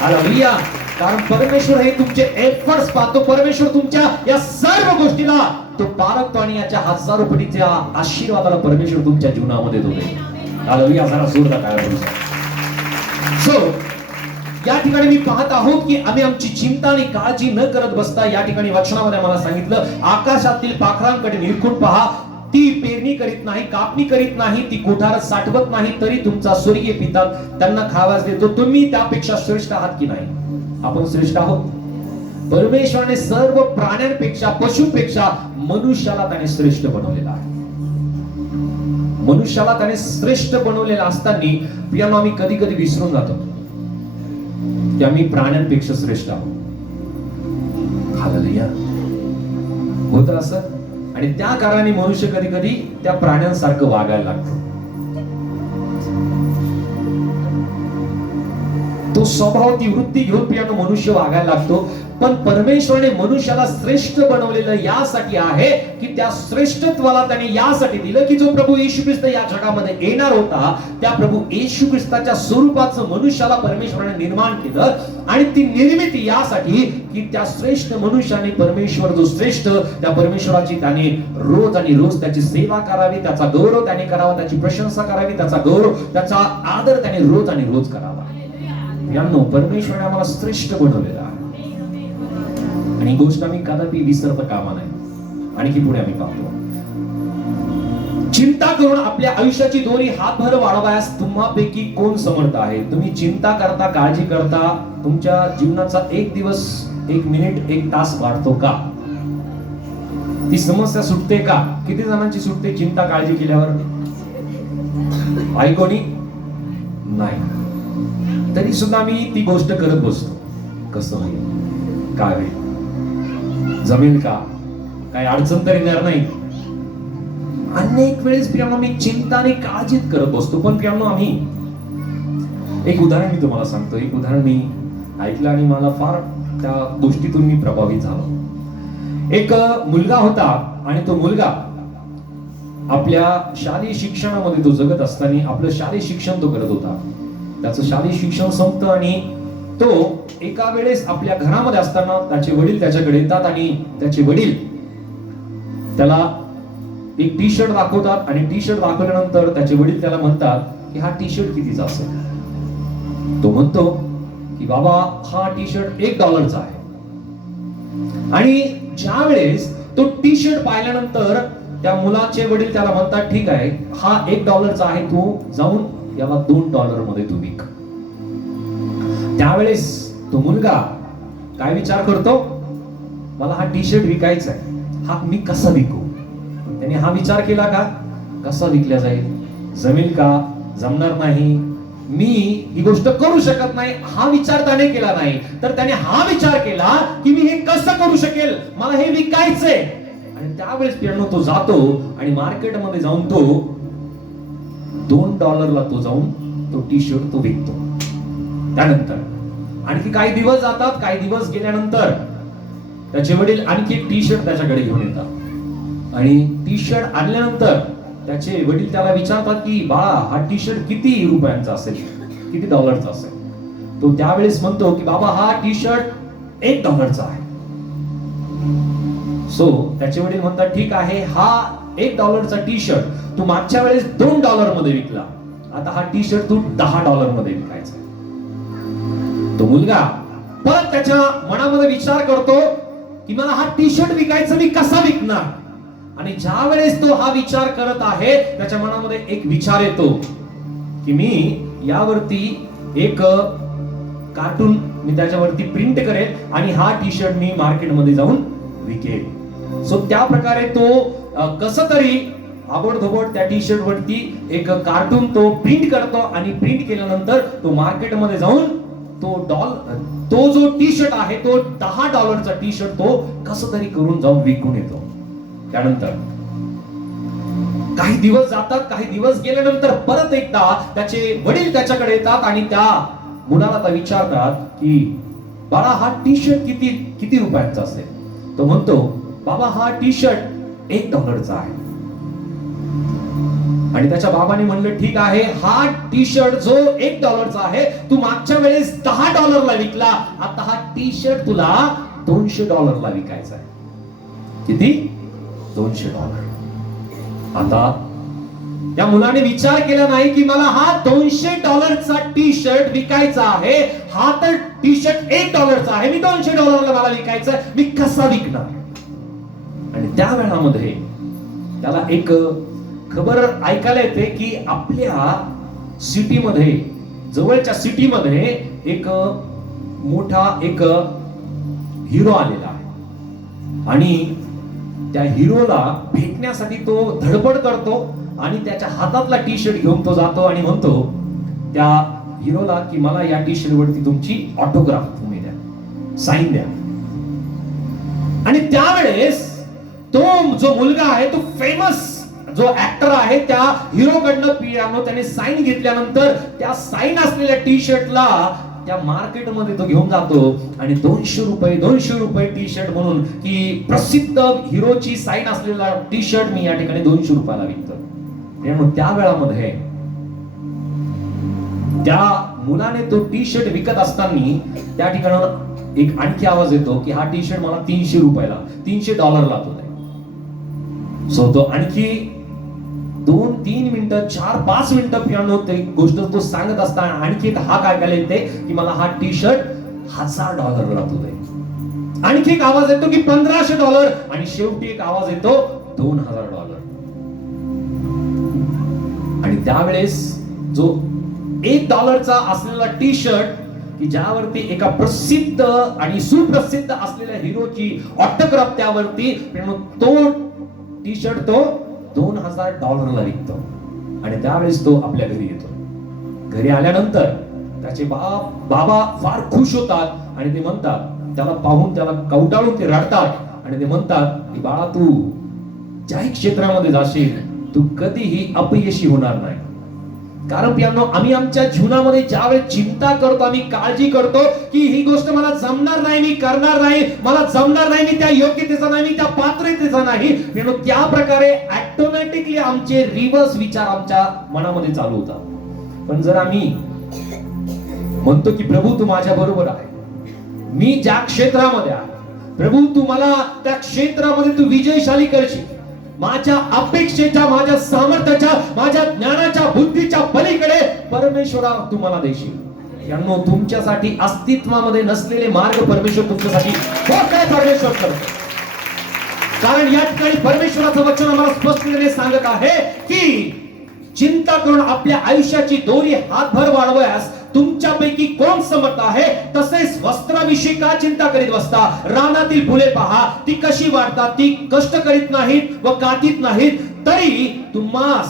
हालेलुया. कारण परमेश्वर हे तुमचे एफर्ट्स पाहतो. परमेश्वर तुमच्या या सर्व गोष्टीला तो पारखतो आणि याच्या हजारो पटीच्या आशीर्वादाला परमेश्वर तुमच्या जीवनामध्ये देतो. हालेलुया. जरा जोरदार टाळ्या वाजवा. सो या ठिकाणी मी पाहत आहोत की आम्ही आमची चिंता आणि काळजी न करत बसता या ठिकाणी वचनामध्ये मला सांगितलं, आकाशातील पाखरांकडे निरखून पहा, ती पेरणी करीत नाही, कापणी करीत नाही, ती कोठारात साठवत नाही, तरी तुमचा स्वर्गीय पिता त्यांना खावास देतो. तुम्ही त्यापेक्षा श्रेष्ठ आहात की नाही? आपण श्रेष्ठ आहोत. परमेश्वराने सर्व प्राण्यांपेक्षा, पशुपेक्षा मनुष्याला त्याने श्रेष्ठ बनवलेला आहे. मनुष्याला त्याने श्रेष्ठ बनवलेला असताना प्रियानो, आम्ही कधी कधी विसरून जातो की आम्ही प्राण्यांपेक्षा श्रेष्ठ आहोत. हालेलुया. होतं असं. आणि त्या कारणाने मनुष्य कधी कधी त्या प्राण्यांसारखं वागायला लागतो. तो स्वभाव, ती वृत्ती घेऊन प्रियानो मनुष्य वागायला लागतो. पण परमेश्वराने मनुष्याला श्रेष्ठ बनवलेलं यासाठी आहे की त्या श्रेष्ठत्वाला त्याने यासाठी दिलं की जो प्रभू येशू ख्रिस्त या जगामध्ये येणार होता, त्या प्रभू येशू ख्रिस्ताच्या स्वरूपाचं मनुष्याला परमेश्वराने निर्माण केलं. आणि ती निर्मिती यासाठी की त्या श्रेष्ठ मनुष्याने परमेश्वर जो श्रेष्ठ, त्या परमेश्वराची त्याने रोज आणि रोज त्याची सेवा करावी, त्याचा गौरव त्याने करावा, त्याची प्रशंसा करावी, त्याचा गौरव, त्याचा आदर त्याने रोज आणि रोज करावा. यांनो, परमेश्वराने आम्हाला श्रेष्ठ बनवलेलं आहे आणि गोष्ट आम्ही कदापि विसरता कामा नाही. आणखी पुढे आम्ही पाहतो, चिंता करून आपल्या आयुष्याची दोरी हातभर वाढवायस तुम्हापैकी कोण समर्थ आहे? तुम्ही चिंता करता, काळजी करता, तुमच्या जीवनाचा एक दिवस, एक मिनिट, एक तास वाढतो का? ती समस्या सुटते का? किती जणांची सुटते चिंता काळजी केल्यावर? आई कोणी नाही. तरी सुद्धा मी ती गोष्ट करत बसतो. कसं होईल, काय होईल, जमेल का, काही अडचण तरी येणार नाही. अनेक वेळेस प्रियानो मी चिंता आणि काळजीत करत बसतो. पण प्रियानो, आम्ही एक उदाहरण मी तुम्हाला सांगतो. एक उदाहरण मी ऐकलं आणि मला फार त्या गोष्टीतून मी प्रभावित झालो. एक मुलगा होता आणि तो मुलगा आपल्या शालेय शिक्षणामध्ये तो जगत असताना आपलं शालेय शिक्षण तो करत होता. त्याचं शालेय शिक्षण संपतं आणि तो एका वेळेस आपल्या घरामध्ये असताना त्याचे वडील त्याच्याकडे येतात आणि त्याचे वडील त्याला एक टी शर्ट दाखवतात आणि टी शर्ट दाखवल्यानंतर त्याचे वडील त्याला म्हणतात की हा टी शर्ट कितीचा असेल? तो म्हणतो की बाबा हा टी शर्ट $1 आहे. आणि ज्या वेळेस तो टी शर्ट पाहिल्यानंतर त्या मुलाचे वडील त्याला म्हणतात ठीक आहे, हा $1 आहे, तू जाऊन याला $2 मध्ये तू विक. त्यावेळेस तो मुलगा काय विचार करतो, मला हा टी शर्ट विकायचा आहे, हा मी कसा विकू? त्याने हा विचार केला का कसा विकला जाईल, जमेल का, जमणार नाही, मी ही गोष्ट करू शकत नाही, हा विचार त्याने केला नाही. तर त्याने हा विचार केला की मी हे कसं करू शकेल, मला हे विकायचंय. आणि त्यावेळेस प्रियानो तो जातो आणि मार्केटमध्ये जाऊन तो $2 तो जाऊन तो टी शर्ट तो विकतो. त्यानंतर आणखी काही दिवस जातात. काही दिवस गेल्यानंतर त्याचे वडील आणखी एक टी शर्ट त्याच्याकडे घेऊन येतात आणि टी शर्ट आणल्यानंतर त्याचे वडील त्याला विचारतात की बाळा हा टी शर्ट किती रुपयांचा असेल, किती $चा असेल? तो त्यावेळेस म्हणतो की बाबा हा टी शर्ट $1 आहे. सो त्याचे वडील म्हणतात ठीक आहे, हा $1 टी शर्ट तू मागच्या वेळेस $2 मध्ये विकला, आता हा टी शर्ट तू $10 मध्ये विकायचा. तो मुलगा परत त्याच्या मनामध्ये विचार करतो की मला हा टी शर्ट विकायचा, मी कसा विकणार? आणि ज्या वेळेस तो हा विचार करत आहे त्याच्या मनामध्ये एक विचार येतो की मी यावरती एक कार्टून मी त्याच्यावरती प्रिंट करेल आणि हा टी शर्ट मी मार्केटमध्ये जाऊन विकेल. सो त्या प्रकारे तो कसं तरी आबडधोबड त्या टी शर्ट वरती एक कार्टून तो प्रिंट करतो आणि प्रिंट केल्यानंतर तो मार्केटमध्ये जाऊन तो जो टी शर्ट आहे तो $10चा टी शर्ट तो कसं तरी करून जाऊन विकून येतो. त्यानंतर काही दिवस जातात, काही दिवस गेल्यानंतर परत एकदा त्याचे वडील त्याच्याकडे येतात आणि त्या मुलाला विचारतात की बाळा हा टी शर्ट किती रुपयाचा असेल. तो म्हणतो बाबा हा टी शर्ट $1चा आहे. आणि त्याच्या बाबाने म्हणलं ठीक आहे हा टी शर्ट जो $1चा आहे तू मागच्या वेळेस $10ला विकला, आता हा टी शर्ट तुला $200 विकायचा आहे. किती? $200. आता त्या मुलाने विचार केला नाही की मला हा $200चा टी शर्ट विकायचा आहे, हा तर टी शर्ट $1चा आहे, मी $200 मला विकायचा आहे, मी कसा विकणार. आणि त्या वेळामध्ये त्याला एक खबर ऐकायला येते की आपल्या सिटीमध्ये जवळच्या सिटीमध्ये एक मोठा एक हिरो आलेला आहे आणि त्या हिरोला भेटण्यासाठी तो धडपड करतो आणि त्याच्या हातातला टी शर्ट घेऊन तो जातो आणि म्हणतो त्या हिरोला की मला या टी शर्ट वरती तुमची ऑटोग्राफ तुम्ही द्या, साईन द्या. आणि त्यावेळेस तो जो मुलगा आहे तो फेमस जो ऍक्टर आहे त्या हिरो कडनं पियानो त्याने साईन घेतल्यानंतर त्या साईन असलेल्या टी शर्टला त्या मार्केटमध्ये तो घेऊन जातो आणि $200 टी शर्ट म्हणून की प्रसिद्ध हिरोची साईन असलेला टी शर्ट मी या ठिकाणी $200 विकतो. त्या वेळामध्ये त्या मुलाने तो टी शर्ट विकत असताना त्या ठिकाणी एक आणखी आवाज येतो की हा टी शर्ट मला $300 तो दे. सो तो आणखी 2-3 मिनिटं 4-5 मिनिटं पियानो ते गोष्ट तो सांगत असताना आणखी एक हाक ऐकायला येते की मला हा टी शर्ट $1000 तू दे. आणखी एक आवाज येतो की $1500 आणि शेवटी एक आवाज येतो $2000. आणि त्यावेळेस जो $1चा असलेला टी शर्ट की ज्यावरती एका प्रसिद्ध आणि सुप्रसिद्ध असलेल्या हिरोची ऑटोग्राफ त्यावरती तो टी शर्ट तो $2000 विकतो. आणि त्यावेळेस तो आपल्या घरी येतो. घरी आल्यानंतर त्याचे बाबा फार खुश होतात आणि ते म्हणतात त्याला पाहून त्याला कवटाळून ते रडतात आणि ते म्हणतात की बाळा तू ज्याही क्षेत्रामध्ये जाशील तू कधीही अपयशी होणार नाही. कारण पियानो आम्ही आमच्या जीवनामध्ये ज्यावेळेस चिंता करतो, आम्ही काळजी करतो की ही गोष्ट मला जमणार नाही, मी करणार नाही, मला जमणार नाही, मी त्या योग्यतेचा नाही, मी त्या पात्रतेचा नाही, पियानो त्या प्रकारे ऑटोमॅटिकली आमचे रिव्हर्स विचार आमच्या मनामध्ये चालू होतात. पण जर आम्ही म्हणतो की प्रभू तू माझ्या बरोबर आहे, मी ज्या क्षेत्रामध्ये आहे प्रभू तू मला त्या क्षेत्रामध्ये तू विजयशाली करशील, माझ्या अपेक्षेच्या, माझ्या सामर्थ्याच्या, माझ्या ज्ञानाच्या, बुद्धीच्या पलीकडे परमेश्वरा तू मला देशील. यांनो तुमच्यासाठी अस्तित्वामध्ये नसलेले मार्ग परमेश्वर तुमच्यासाठी परमेश्वर करतो. कारण या ठिकाणी परमेश्वराचं वचन आम्हाला स्पष्टपणे सांगत आहे की चिंता करून आपल्या आयुष्याची दोरी हातभर वाढवण्यास तुमच्यापैकी कोण समर्थ आहे. तसेच वस्त्राविषयी का चिंता करीत बसता. रानातील फुले पहा ती कशी वाढतात, ती कष्ट करीत नाहीत व कातीत नाहीत, तरी तुम्हास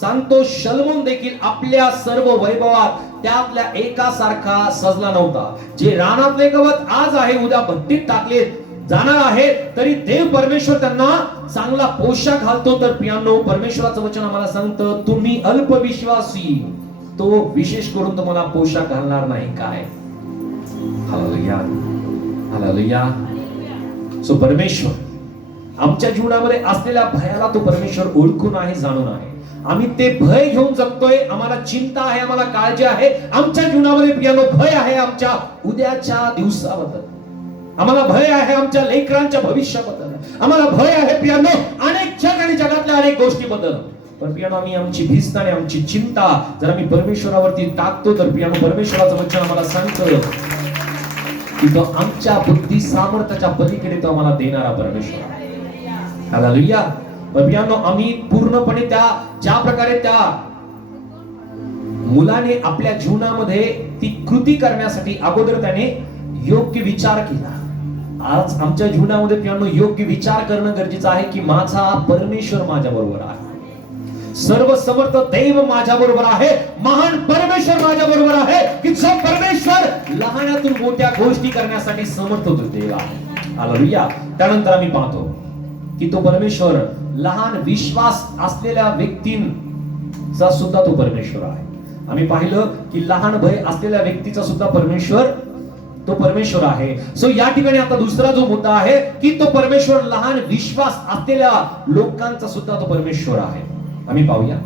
सांगतो शलमोन देखील आपल्या सर्व वैभवात त्यातल्या एकासारखा सजला नव्हता. जे रानातले गवत आज आहे उद्या भट्टीत टाकले जाणार आहे, तरी देव परमेश्वर त्यांना चांगला पोशाख घालतो. तर पियानो परमेश्वराचं वचन आम्हाला सांगतं तुम्ही अल्पविश्वासी, तो विशेष करून तुम्हाला पोशाख घालणार नाही काय. Hallelujah, hallelujah. सो परमेश्वर आमच्या जीवनामध्ये असलेल्या भयाला तो परमेश्वर ओळखून आहे, जाणून आहे. आम्ही ते भय घेऊन जगतोय, आम्हाला चिंता आहे, आम्हाला काळजी आहे. आमच्या जीवनामध्ये पियानो भय आहे आमच्या उद्याच्या दिवसाबद्दल, आम्हाला भय आहे आमच्या लेकरांच्या भविष्याबद्दल, आम्हाला भय आहे पियानो अनेक जग आणि जगातल्या अनेक गोष्टीबद्दल. पण पियानो आम्ही आमची भीस्त आणि आमची चिंता जर आम्ही परमेश्वरावरती टाकतो तर पियानो परमेश्वराचं वचन आम्हाला सांगतो की तो आमच्या बुद्धी सामर्थ्याच्या पलीकडे तो आम्हाला देणारा परमेश्वर. हालेलुया. प्रियांनो, आम्ही पूर्णपणे ज्या प्रकारे त्या मुलाने आपल्या जीवनामध्ये ती कृती करण्यासाठी अगोदर त्याने योग्य विचार केला. आज आमच्या जीवनामध्ये प्रियांनो योग्य विचार करणं गरजेचं आहे की माझा परमेश्वर माझ्या बरोबर आहे, सर्व समर्थ देव माझ्या बरोबर आहे, महान परमेश्वर माझ्या बरोबर आहे, की जो परमेश्वर लहानातून मोठ्या गोष्टी करण्यासाठी समर्थ होतो देव आहे. हालेलुया. त्यानंतर आम्ही पाहतो की तो परमेश्वर लहान विश्वास असलेल्या व्यक्तींचा सुद्धा तो परमेश्वर आहे. आम्ही पाहिलं की लहान भय असलेल्या व्यक्तीचा सुद्धा परमेश्वर तो परमेश्वर आहे. सो या ठिकाणी आता दुसरा जो मुद्दा आहे की तो परमेश्वर लहान विश्वास असलेल्या लोकांचा सुद्धा तो परमेश्वर आहे. आम्ही पाहूया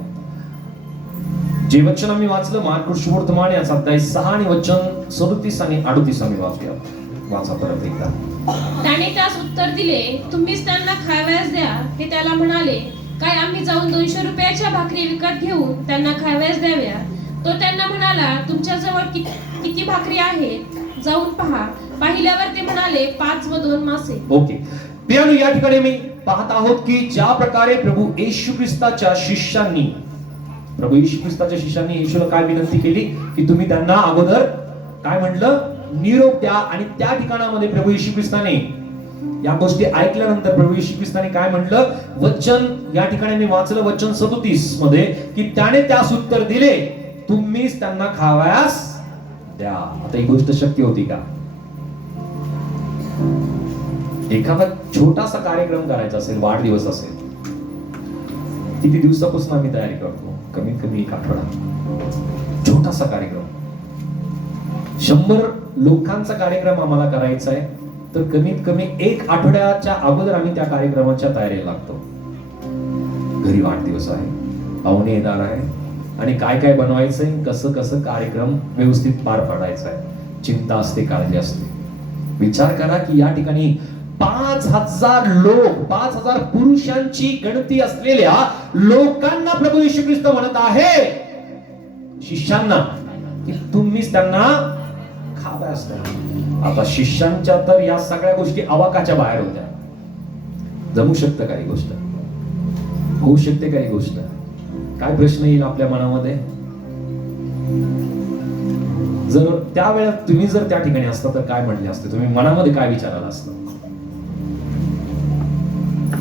जे वचन आम्ही वाचलं मार्कुस सुवर्तमान याचा अध्याय 6 आणि वचन 37 आणि 38 आम्ही वाचूया. वाचा परत एकदा. त्याने त्यास उत्तर दिले, तुम्हीच त्यांना खावयास द्या. ते त्याला म्हणाले, काय आम्ही जाऊन 200 रुपयाच्या भाकरी विकत घेऊन त्यांना खावयास द्याव्या? तो त्यांना म्हणाला, तुमच्याजवळ किती भाकरी आहेत? जाऊन पहा. पाहिल्यावर ते म्हणाले, 5 व 2 मासे. ओके. प्रियांनो, या ठिकाणी मी पाहत आहोत की ज्या प्रकारे प्रभू येशू ख्रिस्ताच्या शिष्यांनी येशूला काय विनंती केली की तुम्ही त्यांना अगोदर काय म्हटलं, निरोप द्या. आणि त्या ठिकाणामध्ये प्रभू येशू ख्रिस्ताने या गोष्टी ऐकल्यानंतर प्रभू येशू ख्रिस्ताने काय म्हटलं, वचन या ठिकाणी मी वाचलं वचन 37 मध्ये की त्याने त्यास उत्तर दिले, तुम्हीच त्यांना खावयास द्या. आता ही गोष्ट शक्य होती का? एखादा छोटासा कार्यक्रम करायचा असेल, वाढदिवस असेल, किती दिवसापासून आम्ही तयारी करतो? कमीत कमी 1 आठवडा. छोटासा कार्यक्रम, 100 लोकांचा कार्यक्रम आम्हाला करायचा आहे तर कमीत कमी 1 आठवड्याच्या अगोदर आम्ही त्या कार्यक्रमाच्या तयारीला लागतो. घरी वाढदिवस आहे, पाहुणे येणार आहे आणि काय काय बनवायचंय, कसं कसं कार्यक्रम व्यवस्थित पार पाडायचा आहे, चिंता असते, काळजी असते. विचार करा की या ठिकाणी 5,000 लोक, 5,000 पुरुषांची गणती असलेल्या लोकांना प्रभू येशू ख्रिस्त म्हणत आहे शिष्यांना की तुम्हीच त्यांना खावयास द्या. आता शिष्यांच्या तर या सगळ्या गोष्टी अवाकाच्या बाहेर होत्या. जमू शकतं काही गोष्ट, होऊ शकते काही गोष्ट. काय प्रश्न येईल आपल्या मनामध्ये? जर त्यावेळेला तुम्ही जर त्या ठिकाणी असता तर काय म्हणले असते? तुम्ही मनामध्ये काय विचारायला असतं?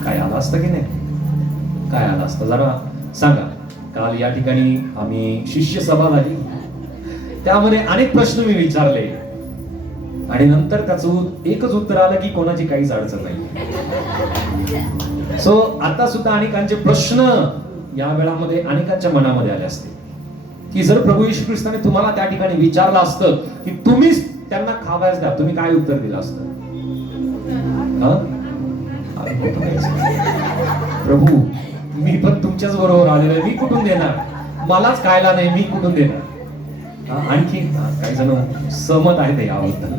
काय आलं असतं की नाही? काय आलं असतं जरा सांगा. काल या ठिकाणी आम्ही शिष्य सभा झाली, त्यामध्ये अनेक प्रश्न मी विचारले आणि नंतर त्याचं एकच उत्तर आलं की कोणाची काहीच अडचण नाही. सो आता सुद्धा अनेकांचे प्रश्न या वेळामध्ये अनेकांच्या मनामध्ये आले असते की जर प्रभू येशू ख्रिस्ताने तुम्हाला त्या ठिकाणी विचारलं असतं की तुम्हीच त्यांना खावयास द्या, तुम्ही काय उत्तर दिलं असतं? प्रभू मी पण तुमच्याच बरोबर आलेलो आहे, मी कुठून देणार? मलाच खायला नाही, मी कुठून देणार? आणखी काही जण सहमत आहेत याबद्दल.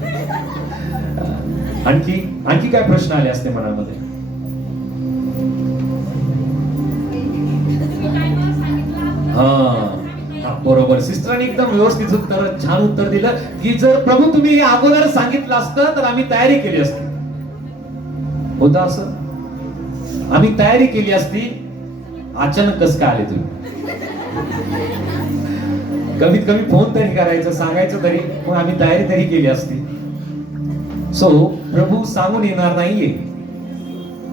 आणखी काय प्रश्न आले असते मनामध्ये? बरोबर, सिस्टरांनी एकदम व्यवस्थित उत्तर, छान उत्तर दिलं की जर प्रभू तुम्ही हे अगोदर सांगितलं असतं तर आम्ही तयारी केली असती. होतं असं? आम्ही तयारी केली असती. अचानक कसं काय आले तुम्ही? कमीत कमी फोन तरी करायचं, सांगायचं तरी, मग आम्ही तयारी तरी केली असती. सो प्रभू सांगून येणार नाहीये,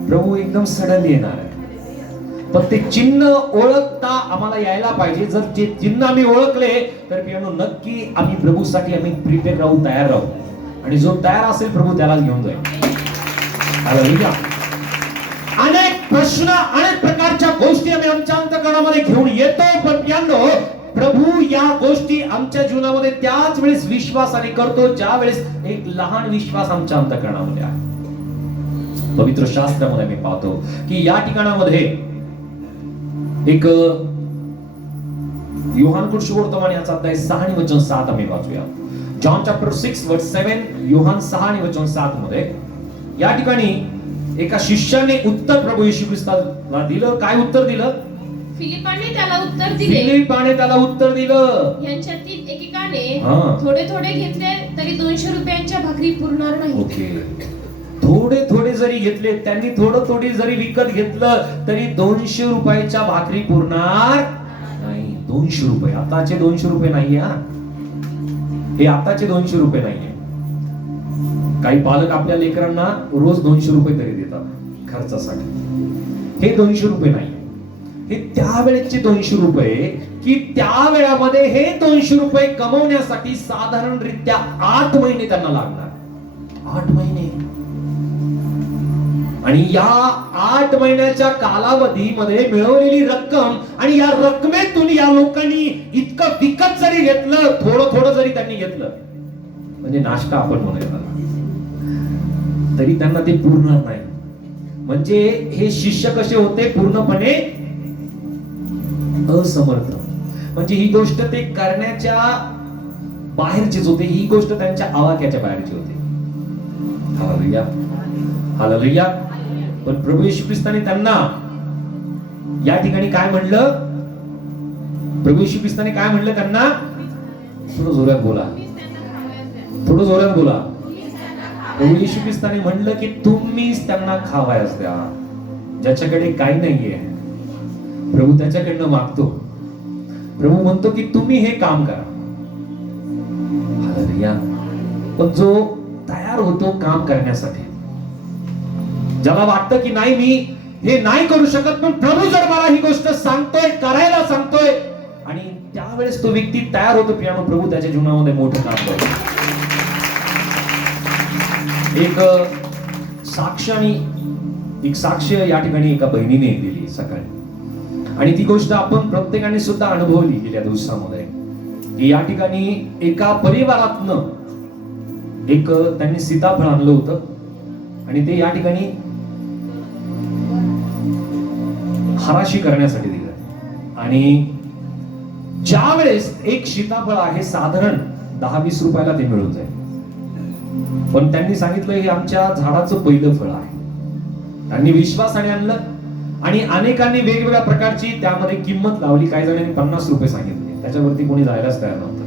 प्रभू एकदम सडनली येणार आहे. पण ते चिन्ह ओळखता आम्हाला यायला पाहिजे. जर ते चिन्ह आम्ही ओळखले तर पियानो नक्की आम्ही प्रभूसाठी आम्ही प्रिपेअर राहू, तयार राहू. आणि जो तयार असेल प्रभू त्यालाच घेऊन जाईल. हालेलुया. अनेक प्रश्न, अनेक प्रकारच्या गोष्टी आम्ही आमच्या अंतःकरणामध्ये घेऊन येतो, पण पियानो प्रभू या गोष्टी आमच्या जीवनामध्ये त्याच वेळेस विश्वासाने करतो ज्या वेळेस एक लहान विश्वास आमच्या अंतःकरणामध्ये आहे. पवित्र शास्त्रामध्ये मी पाहतो की या ठिकाणामध्ये एक योहान सुवर्तमान याचा अध्याय 6 आणि वचन 7 आम्ही वाचूया. जॉन चॅप्टर 6 वर्स 7, योहान 6 आणि वचन 7 मध्ये या ठिकाणी एका शिष्याने उत्तर प्रभू येशू ख्रिस्ताला दिलं. काय उत्तर दिलं? फिलिपाने त्याला उत्तर दिले, यांच्यातील एकेकाने थोडे थोडे घेतले तरी 200 रुपयांच्या भाकरी पुरणार नाही. ओके, थोडे थोडे जरी घेतले, त्यांनी थोडी जरी विकत घेतलं तरी 200 रुपयाच्या भाकरी पुरणार नाही. 200 रुपये, आताचे 200 रुपये नाहीये हा, हे आताचे 200 रुपये नाहीये. काही पालक आपल्या लेकरांना रोज 200 रुपये तरी देतात खर्चासाठी. हे 200 रुपये नाही, हे त्यावेळेचे 200 रुपये, की त्या वेळामध्ये हे 200 रुपये कमवण्यासाठी साधारणरित्या 8 महिने त्यांना लागणार. 8 महिने. आणि या 8 महिन्याच्या कालावधीमध्ये मिळवलेली रक्कम, आणि या रकमेतून या लोकांनी इतकं विकत जरी घेतलं, थोडं जरी त्यांनी घेतलं, म्हणजे नाश्ता आपण म्हणायला, तरी त्यांना ते पुरणार नाही. म्हणजे हे शिष्य कसे होते? पूर्णपणे असमर्थ. म्हणजे ही गोष्ट ते करण्याच्या बाहेरचीच होते, ही गोष्ट त्यांच्या आवाक्याच्या बाहेरची होती. Hallelujah, hallelujah. पण प्रभू येशू ख्रिस्ताने त्यांना या ठिकाणी काय म्हणलं? प्रभू येशू ख्रिस्ताने काय म्हणलं त्यांना? थोडं जोरात बोला, थोडं जोरात बोला. प्रभू येशू ख्रिस्ताने म्हणलं की तुम्हीच त्यांना खावायस द्या. ज्याच्याकडे काही नाहीये प्रभू त्याच्याकडनं मागतो. प्रभू म्हणतो की तुम्ही हे काम करा. हालेलुया. पण जो तयार होतो काम करण्यासाठी, ज्याला वाटतं की नाही मी हे नाही करू शकत, पण प्रभू जर मला ही गोष्ट सांगतोय, करायला सांगतोय, आणि त्यावेळेस तो व्यक्ती तयार होतो, पियानो प्रभू त्याच्या जीवनामध्ये मोठं काम करतो. एक साक्ष या ठिकाणी एका बहिणीने दिली सकाळी, आणि ती गोष्ट आपण प्रत्येकाने सुद्धा अनुभवली गेल्या दिवसामध्ये, की या ठिकाणी एका परिवारातनं एक त्यांनी सीताफळ आणलं होतं, आणि ते या ठिकाणी हराशी करण्यासाठी दिलं. आणि ज्या वेळेस एक सीताफळ आहे साधारण 10-20 रुपयाला ते मिळून जाईल, पण त्यांनी सांगितलं हे आमच्या झाडाचं पहिलं फळ आहे. त्यांनी विश्वासाने आणलं, आणि अनेकांनी वेगवेगळ्या प्रकारची त्यामध्ये किंमत लावली. काही जणांनी 50 रुपये सांगितले, त्याच्यावरती कोणी जायलाच तयार नव्हतं.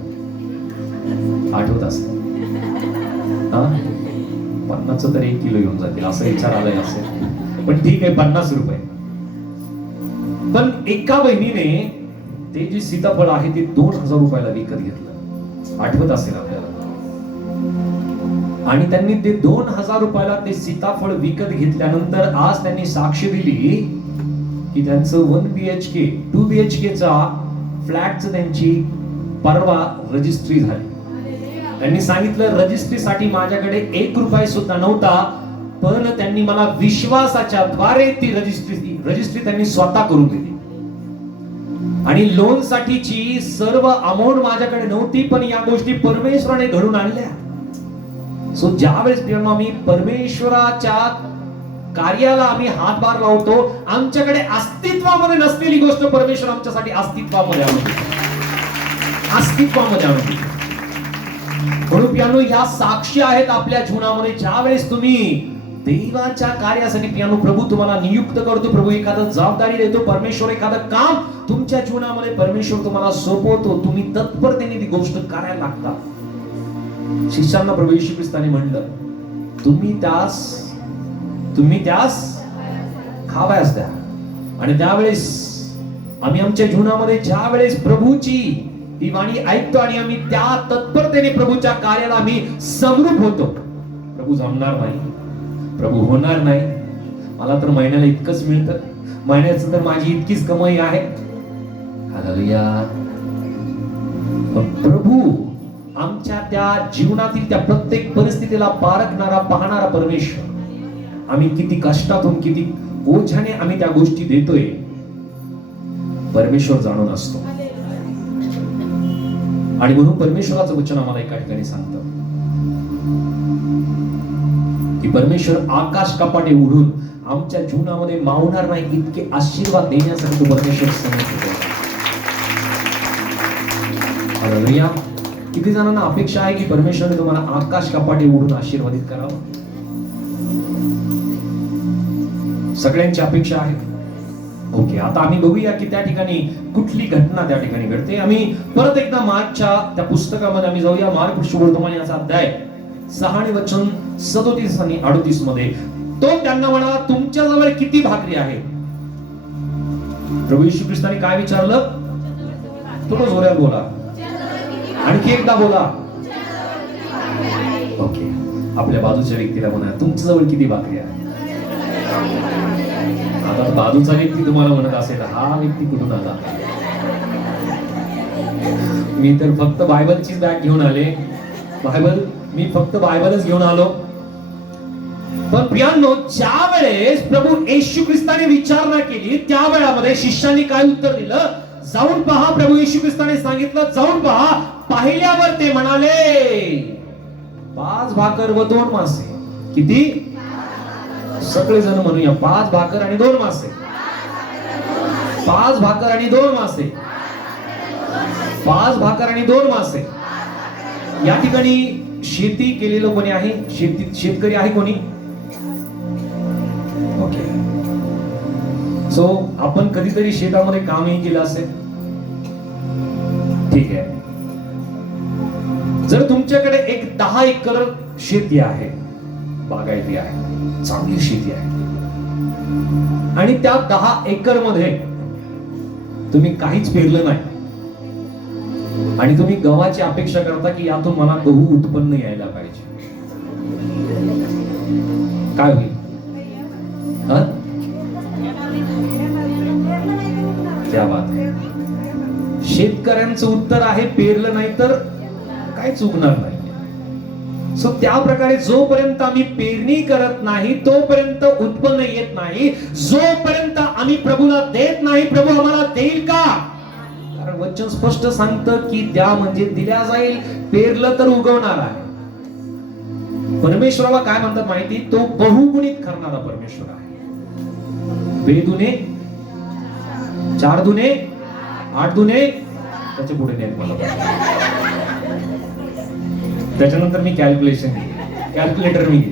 आठवत असेल 50 तर 1 किलो येऊन जातील असं विचार आलाय असेल, पण ठीक आहे 50 रुपये. पण एका बहिणीने ते जे सीताफळ आहे ते 2000 रुपयाला विकत घेतलं, आठवत असेल आपल्याला. आणि त्यांनी ते 2000 रुपयाला ते सीताफळ विकत घेतल्यानंतर आज त्यांनी साक्ष दिली की त्यांचं 1 BHK 2 BHK चा फ्लॅटचं त्यांची परवा रजिस्ट्री झाली. त्यांनी सांगितलं रजिस्ट्रीसाठी माझ्याकडे 1 रुपया सुद्धा नव्हता, पण त्यांनी मला विश्वासाच्या द्वारे ती रजिस्ट्री त्यांनी स्वतः करून दिली. आणि लोन साठीची सर्व अमाउंट माझ्याकडे नव्हती, पण या गोष्टी परमेश्वराने घडून आणल्या. सो ज्यावेळेस आम्ही परमेश्वराच्या कार्याला आम्ही हातभार लावतो, आमच्याकडे अस्तित्वामध्ये नसलेली गोष्ट परमेश्वर आमच्यासाठी अस्तित्वामध्ये आणते. म्हणून पियानो या साक्षी आहेत आपल्या जीवनामध्ये. ज्या वेळेस तुम्ही देवाच्या कार्यासाठी पियानो प्रभू तुम्हाला नियुक्त करतो, प्रभू एखादं जबाबदारी देतो, परमेश्वर एखादं काम तुमच्या जीवनामध्ये परमेश्वर तुम्हाला सोपवतो, तुम्ही तत्परतेने ती गोष्ट करायला लागता. शिष्यांना प्रभू येशू ख्रिस्ताने म्हणलं तुम्ही त्यास खावयास द्या. आणि त्यावेळेस आम्ही आमच्या जीवनामध्ये ज्या वेळेस प्रभूची ही वाणी ऐकतो आणि आम्ही त्या तत्परतेने प्रभूच्या कार्याला आम्ही समरूप होतो. प्रभू जमणार नाही, प्रभू होणार नाही, मला तर महिन्याला इतकंच मिळतं, महिन्याचं तर माझी इतकीच कमाई आहे. हालेलुया. प्रभू आमच्या त्या जीवनातील त्या प्रत्येक परिस्थितीला पारखणारा, पाहणारा परमेश्वर, आम्ही किती कष्टातून किती ओझ्याने आम्ही त्या गोष्टी देतोय, परमेश्वर जाणून असतो. आणि म्हणून परमेश्वराचं वचन आम्हाला एका ठिकाणी सांगतं की परमेश्वर आकाश कपाटे उघडून आमच्या जीवनामध्ये मावणार नाही इतके आशीर्वाद देण्यासाठी तो परमेश्वर समर्थ होता. हालेलुया. किती जणांना अपेक्षा आहे की परमेश्वरने तुम्हाला आकाश कपाटे उघडून आशीर्वादित करावं? सगळ्यांची अपेक्षा आहे. ओके, आता आम्ही बघूया की त्या ठिकाणी कुठली घटना त्या ठिकाणी घडते. आम्ही परत एकदा मार्कच्या त्या पुस्तकामध्ये आम्ही जाऊया. मार्क शुभवर्तमान याचा अध्याय 6 आणि वचन 37 आणि 38 मध्ये तो त्यांना म्हणा, तुमच्याजवळ किती भाकरी आहे? प्रभू येशू ख्रिस्ताने काय विचारलं? थोडं जोरात बोला, आणखी एकदा बोला. ओके, आपल्या बाजूच्या व्यक्तीला म्हणा, तुमच्याजवळ किती भाकरी आहे? आता बाजूचा व्यक्ती तुम्हाला म्हणत असेल, हा व्यक्ती कुठून आला? मी तर फक्त बायबलचीच बॅग घेऊन आले. मी फक्त बायबलच घेऊन आलो. पण प्रियांनो, ज्या वेळेस प्रभू येशू ख्रिस्ताने विचारणा केली, त्या वेळामध्ये शिष्यांनी काय उत्तर दिलं? जाऊन पहा. प्रभू येशू ख्रिस्ताने सांगितलं, जाऊन पहा. पाहिल्यावर ते म्हणाले, 5 भाकर व 2 मासे. किती? सगळेजण म्हणूया, 5 भाकर आणि 2 मासे. 5 भाकर आणि 2 मासे. 5 भाकर आणि 2 मासे. या ठिकाणी शेती केलेलं कोणी आहे? शेतकरी आहे कोणी? ओके. सो आपण कधीतरी शेतामध्ये कामही केलं असेल. ठीक आहे. जर तुमच्याकडे एक 10 एकर शेती आहे, बागायती आहे, चांगली शेती आहे, आणि त्या 10 एकर मध्ये तुम्ही काहीच पेरलं नाही आणि तुम्ही गव्हाची अपेक्षा करता की यातून मला गहू उत्पन्न यायला पाहिजे, काय होईल? क्या बात आहे. शेतकऱ्यांचं उत्तर आहे, पेरलं नाही तर काय चुकणार नाही. सो त्या प्रकारे जोपर्यंत आम्ही पेरणी करत नाही तोपर्यंत उत्पन्न येत नाही. जोपर्यंत आम्ही प्रभूला देत नाही, प्रभू आम्हाला देईल का? कारण वचन स्पष्ट सांगतं की द्या म्हणजे दिल्या जाईल. पेरलं तर उगवणार आहे. परमेश्वराला काय म्हणतात माहिती? तो बहुगुणित करणारा परमेश्वर आहे. 2 दुने 4 दुने 8 दुने, त्याच्या पुढे नाही मला. त्याच्यानंतर मी कॅल्क्युलेटर मी.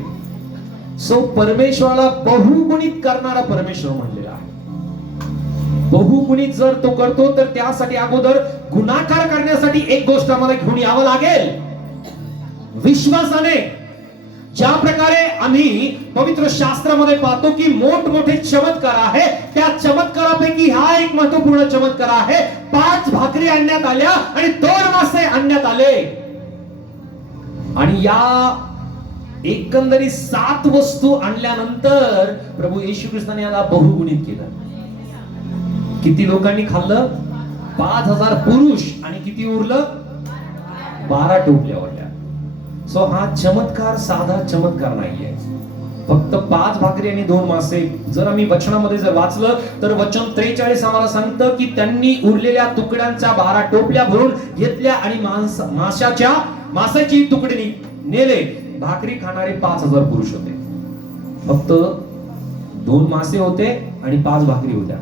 सो परमेश्वराला बहुगुणित करणारा परमेश्वर म्हणलेला आहे. बहुगुणित जर तो करतो तर त्यासाठी अगोदर गुणाकार करण्यासाठी एक गोष्ट आम्हाला घेऊन यावं लागेल, विश्वासाने. ज्या प्रकारे आम्ही पवित्र शास्त्रामध्ये पाहतो की मोठमोठे चमत्कार आहे, त्या चमत्कारापैकी हा एक महत्वपूर्ण चमत्कार आहे. 5 भाकरी आणण्यात आल्या आणि 2 मासे आणण्यात आले, आणि या एकंदरीत 7 वस्तू आणल्यानंतर प्रभू येशू ख्रिस्ताने याला बहुगुणित केलं. किती लोकांनी खाल्लं? 5000 पुरुष. आणि किती उरलं? 12 टोपल्या होत्या. सो हा चमत्कार साधा चमत्कार नाहीये. फक्त 5 भाकरी आणि 2 मासे. जर आम्ही वचनामध्ये जर वाचलं तर वचन 43 आम्हाला सांगतं की त्यांनी उरलेल्या तुकड्यांच्या 12 टोपल्या भरून घेतल्या आणि माशाची तुकडी नेले. भाकरी खाणारे 5000 पुरुष होते. फक्त 2 मासे होते आणि 5 भाकरी होत्या.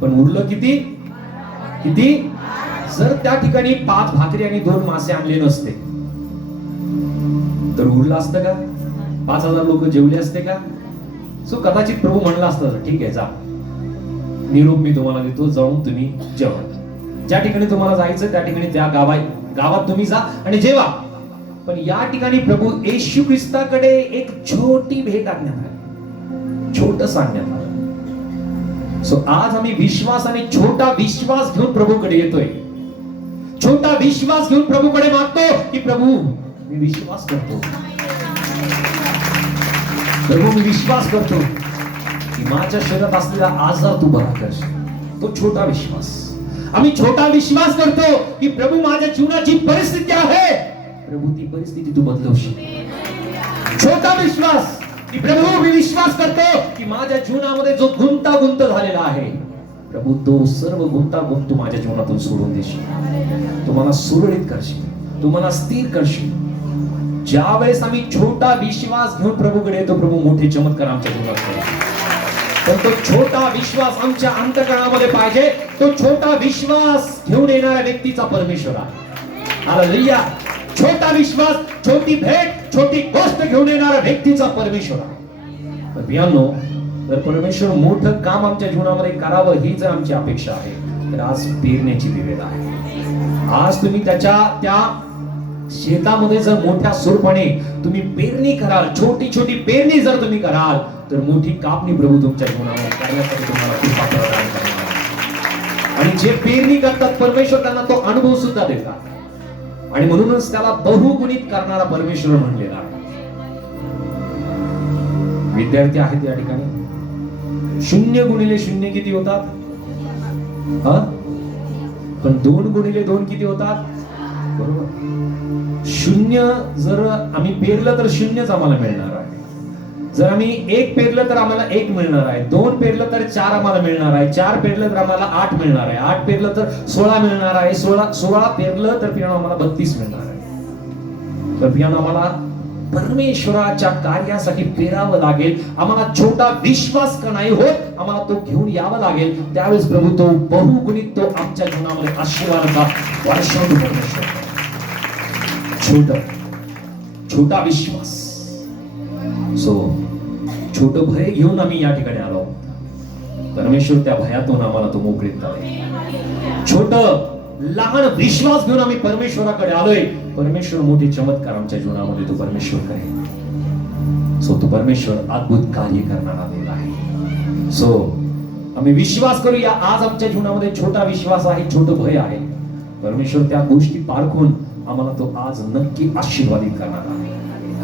पण उरलं किती? जर त्या ठिकाणी 5 भाकरी आणि 2 मासे आणले नसते तर उरलं असतं का? 5000 लोक जेवले असते का? सो कदाचित प्रभू म्हणला असतं, ठीक आहे, जा, निरोप मी तुम्हाला देतो, जाऊन तुम्ही जेवा. ज्या ठिकाणी तुम्हाला जायचं त्या ठिकाणी त्या गावात तुम्ही जा आणि जेवा. पण या ठिकाणी प्रभू येशू ख्रिस्ताकडे एक छोटी भेट आणण्यात आली, छोटं सांगण्यात आलं. सो आज आम्ही विश्वासाने छोटा विश्वास घेऊन प्रभूकडे येतोय. छोटा विश्वास घेऊन प्रभूकडे मागतो की प्रभू मी विश्वास करतो, प्रभू मी विश्वास करतो की माझ्या शरीरात असलेला आजार तू बरा करशील. तो छोटा विश्वास. आम्ही छोटा विश्वास करतो की प्रभू माझ्या जीवनाची परिस्थिती आहे, प्रभू ती परिस्थिती तू बदलवशील. छोटा विश्वास की प्रभू मी विश्वास करतो की माझ्या जीवनामध्ये जो गुंतागुंत झालेला आहे, प्रभू तो सर्व गुंतागुंत तू माझ्या जीवनातून सोडून देशील. तू मला सुरळीत करशील, तू मला स्थिर करशील. ज्या वेळेस आम्ही छोटा विश्वास घेऊन प्रभूकडे येतो, प्रभू मोठे चमत्कार आमच्या जीवनात करतात. पण तो छोटा विश्वास आमच्या अंतःकरणामध्ये पाहिजे. तो छोटा विश्वास घेऊन येणाऱ्या व्यक्तीचा परमेश्वर आहे. हालेलुया. छोटा विश्वास, छोटी भेट, छोटी गोष्ट घेऊन येणाऱ्या व्यक्तीचा परमेश्वर आहे. पण प्रियांनो, जर परमेश्वर मोठं काम आमच्या जीवनामध्ये करावं ही जर आमची अपेक्षा आहे तर आज पेरण्याची वेळ आहे. आज तुम्ही त्या शेतामध्ये जर मोठ्या सुरपणे तुम्ही पेरणी कराल, छोटी छोटी पेरणी जर तुम्ही कराल, तर मोठी कापणी प्रभू तुमच्या जीवनामध्ये करण्यासाठी तुम्हाला कृपा प्रदान करणार. आणि जे पेरणी करतात परमेश्वर त्यांना तो अनुभव सुद्धा देतात, आणि म्हणूनच त्याला बहुगुणित करणारा परमेश्वर म्हणलेला आहे. विद्यार्थी आहेत या ठिकाणी, 0 गुणिले 0 किती होतात? हा, पण 2 गुणिले 2 किती होतात? बरोबर. 0 जर आम्ही पेरलं तर 0च आम्हाला मिळणार आहे. जर आम्ही 1 पेरलं तर आम्हाला 1 मिळणार आहे. 2 पेरलं तर 4 आम्हाला मिळणार आहे. 4 पेरलं तर आम्हाला 8 मिळणार आहे. 8 पेरलं तर 16 मिळणार आहे. 16 पेरलं तर पियानो आम्हाला 32 मिळणार आहे. तर पियानो आम्हाला परमेश्वराच्या कार्यासाठी पेरावं लागेल. आम्हाला छोटा विश्वास का नाही होत, आम्हाला तो घेऊन यावा लागेल. त्यावेळेस प्रभू तो बहुगुणित तो आमच्या जीवनामध्ये आशीर्वादाचा वर्षाव परमेश्वर. छोटा विश्वास. छोट भय घेऊन आम्ही या ठिकाणी आलो. परमेश्वर त्या भयातून आम्हाला तो मोकळीक करेल. छोट लहान विश्वास घेऊन आम्ही परमेश्वराकडे आलोय. परमेश्वर मोठे चमत्कार आमच्या जीवनामध्ये तो परमेश्वर करेल. तो परमेश्वर अद्भुत कार्य करणारा देव आहे. आम्ही विश्वास करूया. आज आमच्या जीवनामध्ये छोटा विश्वास आहे, छोट भय आहे. परमेश्वर त्या गोष्टी पारखून आम्हाला तो आज नक्की आशीर्वादित करणार आहे.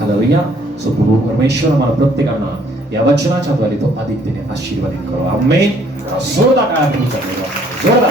हालेलुया. प्रभू परमेश्वर आम्हाला प्रत्येकांना या वचनाच्या द्वारे तो अधिक दिने आशीर्वादित करो. आमेन. जोरदार टाळ्या वाजवा. जोरदार.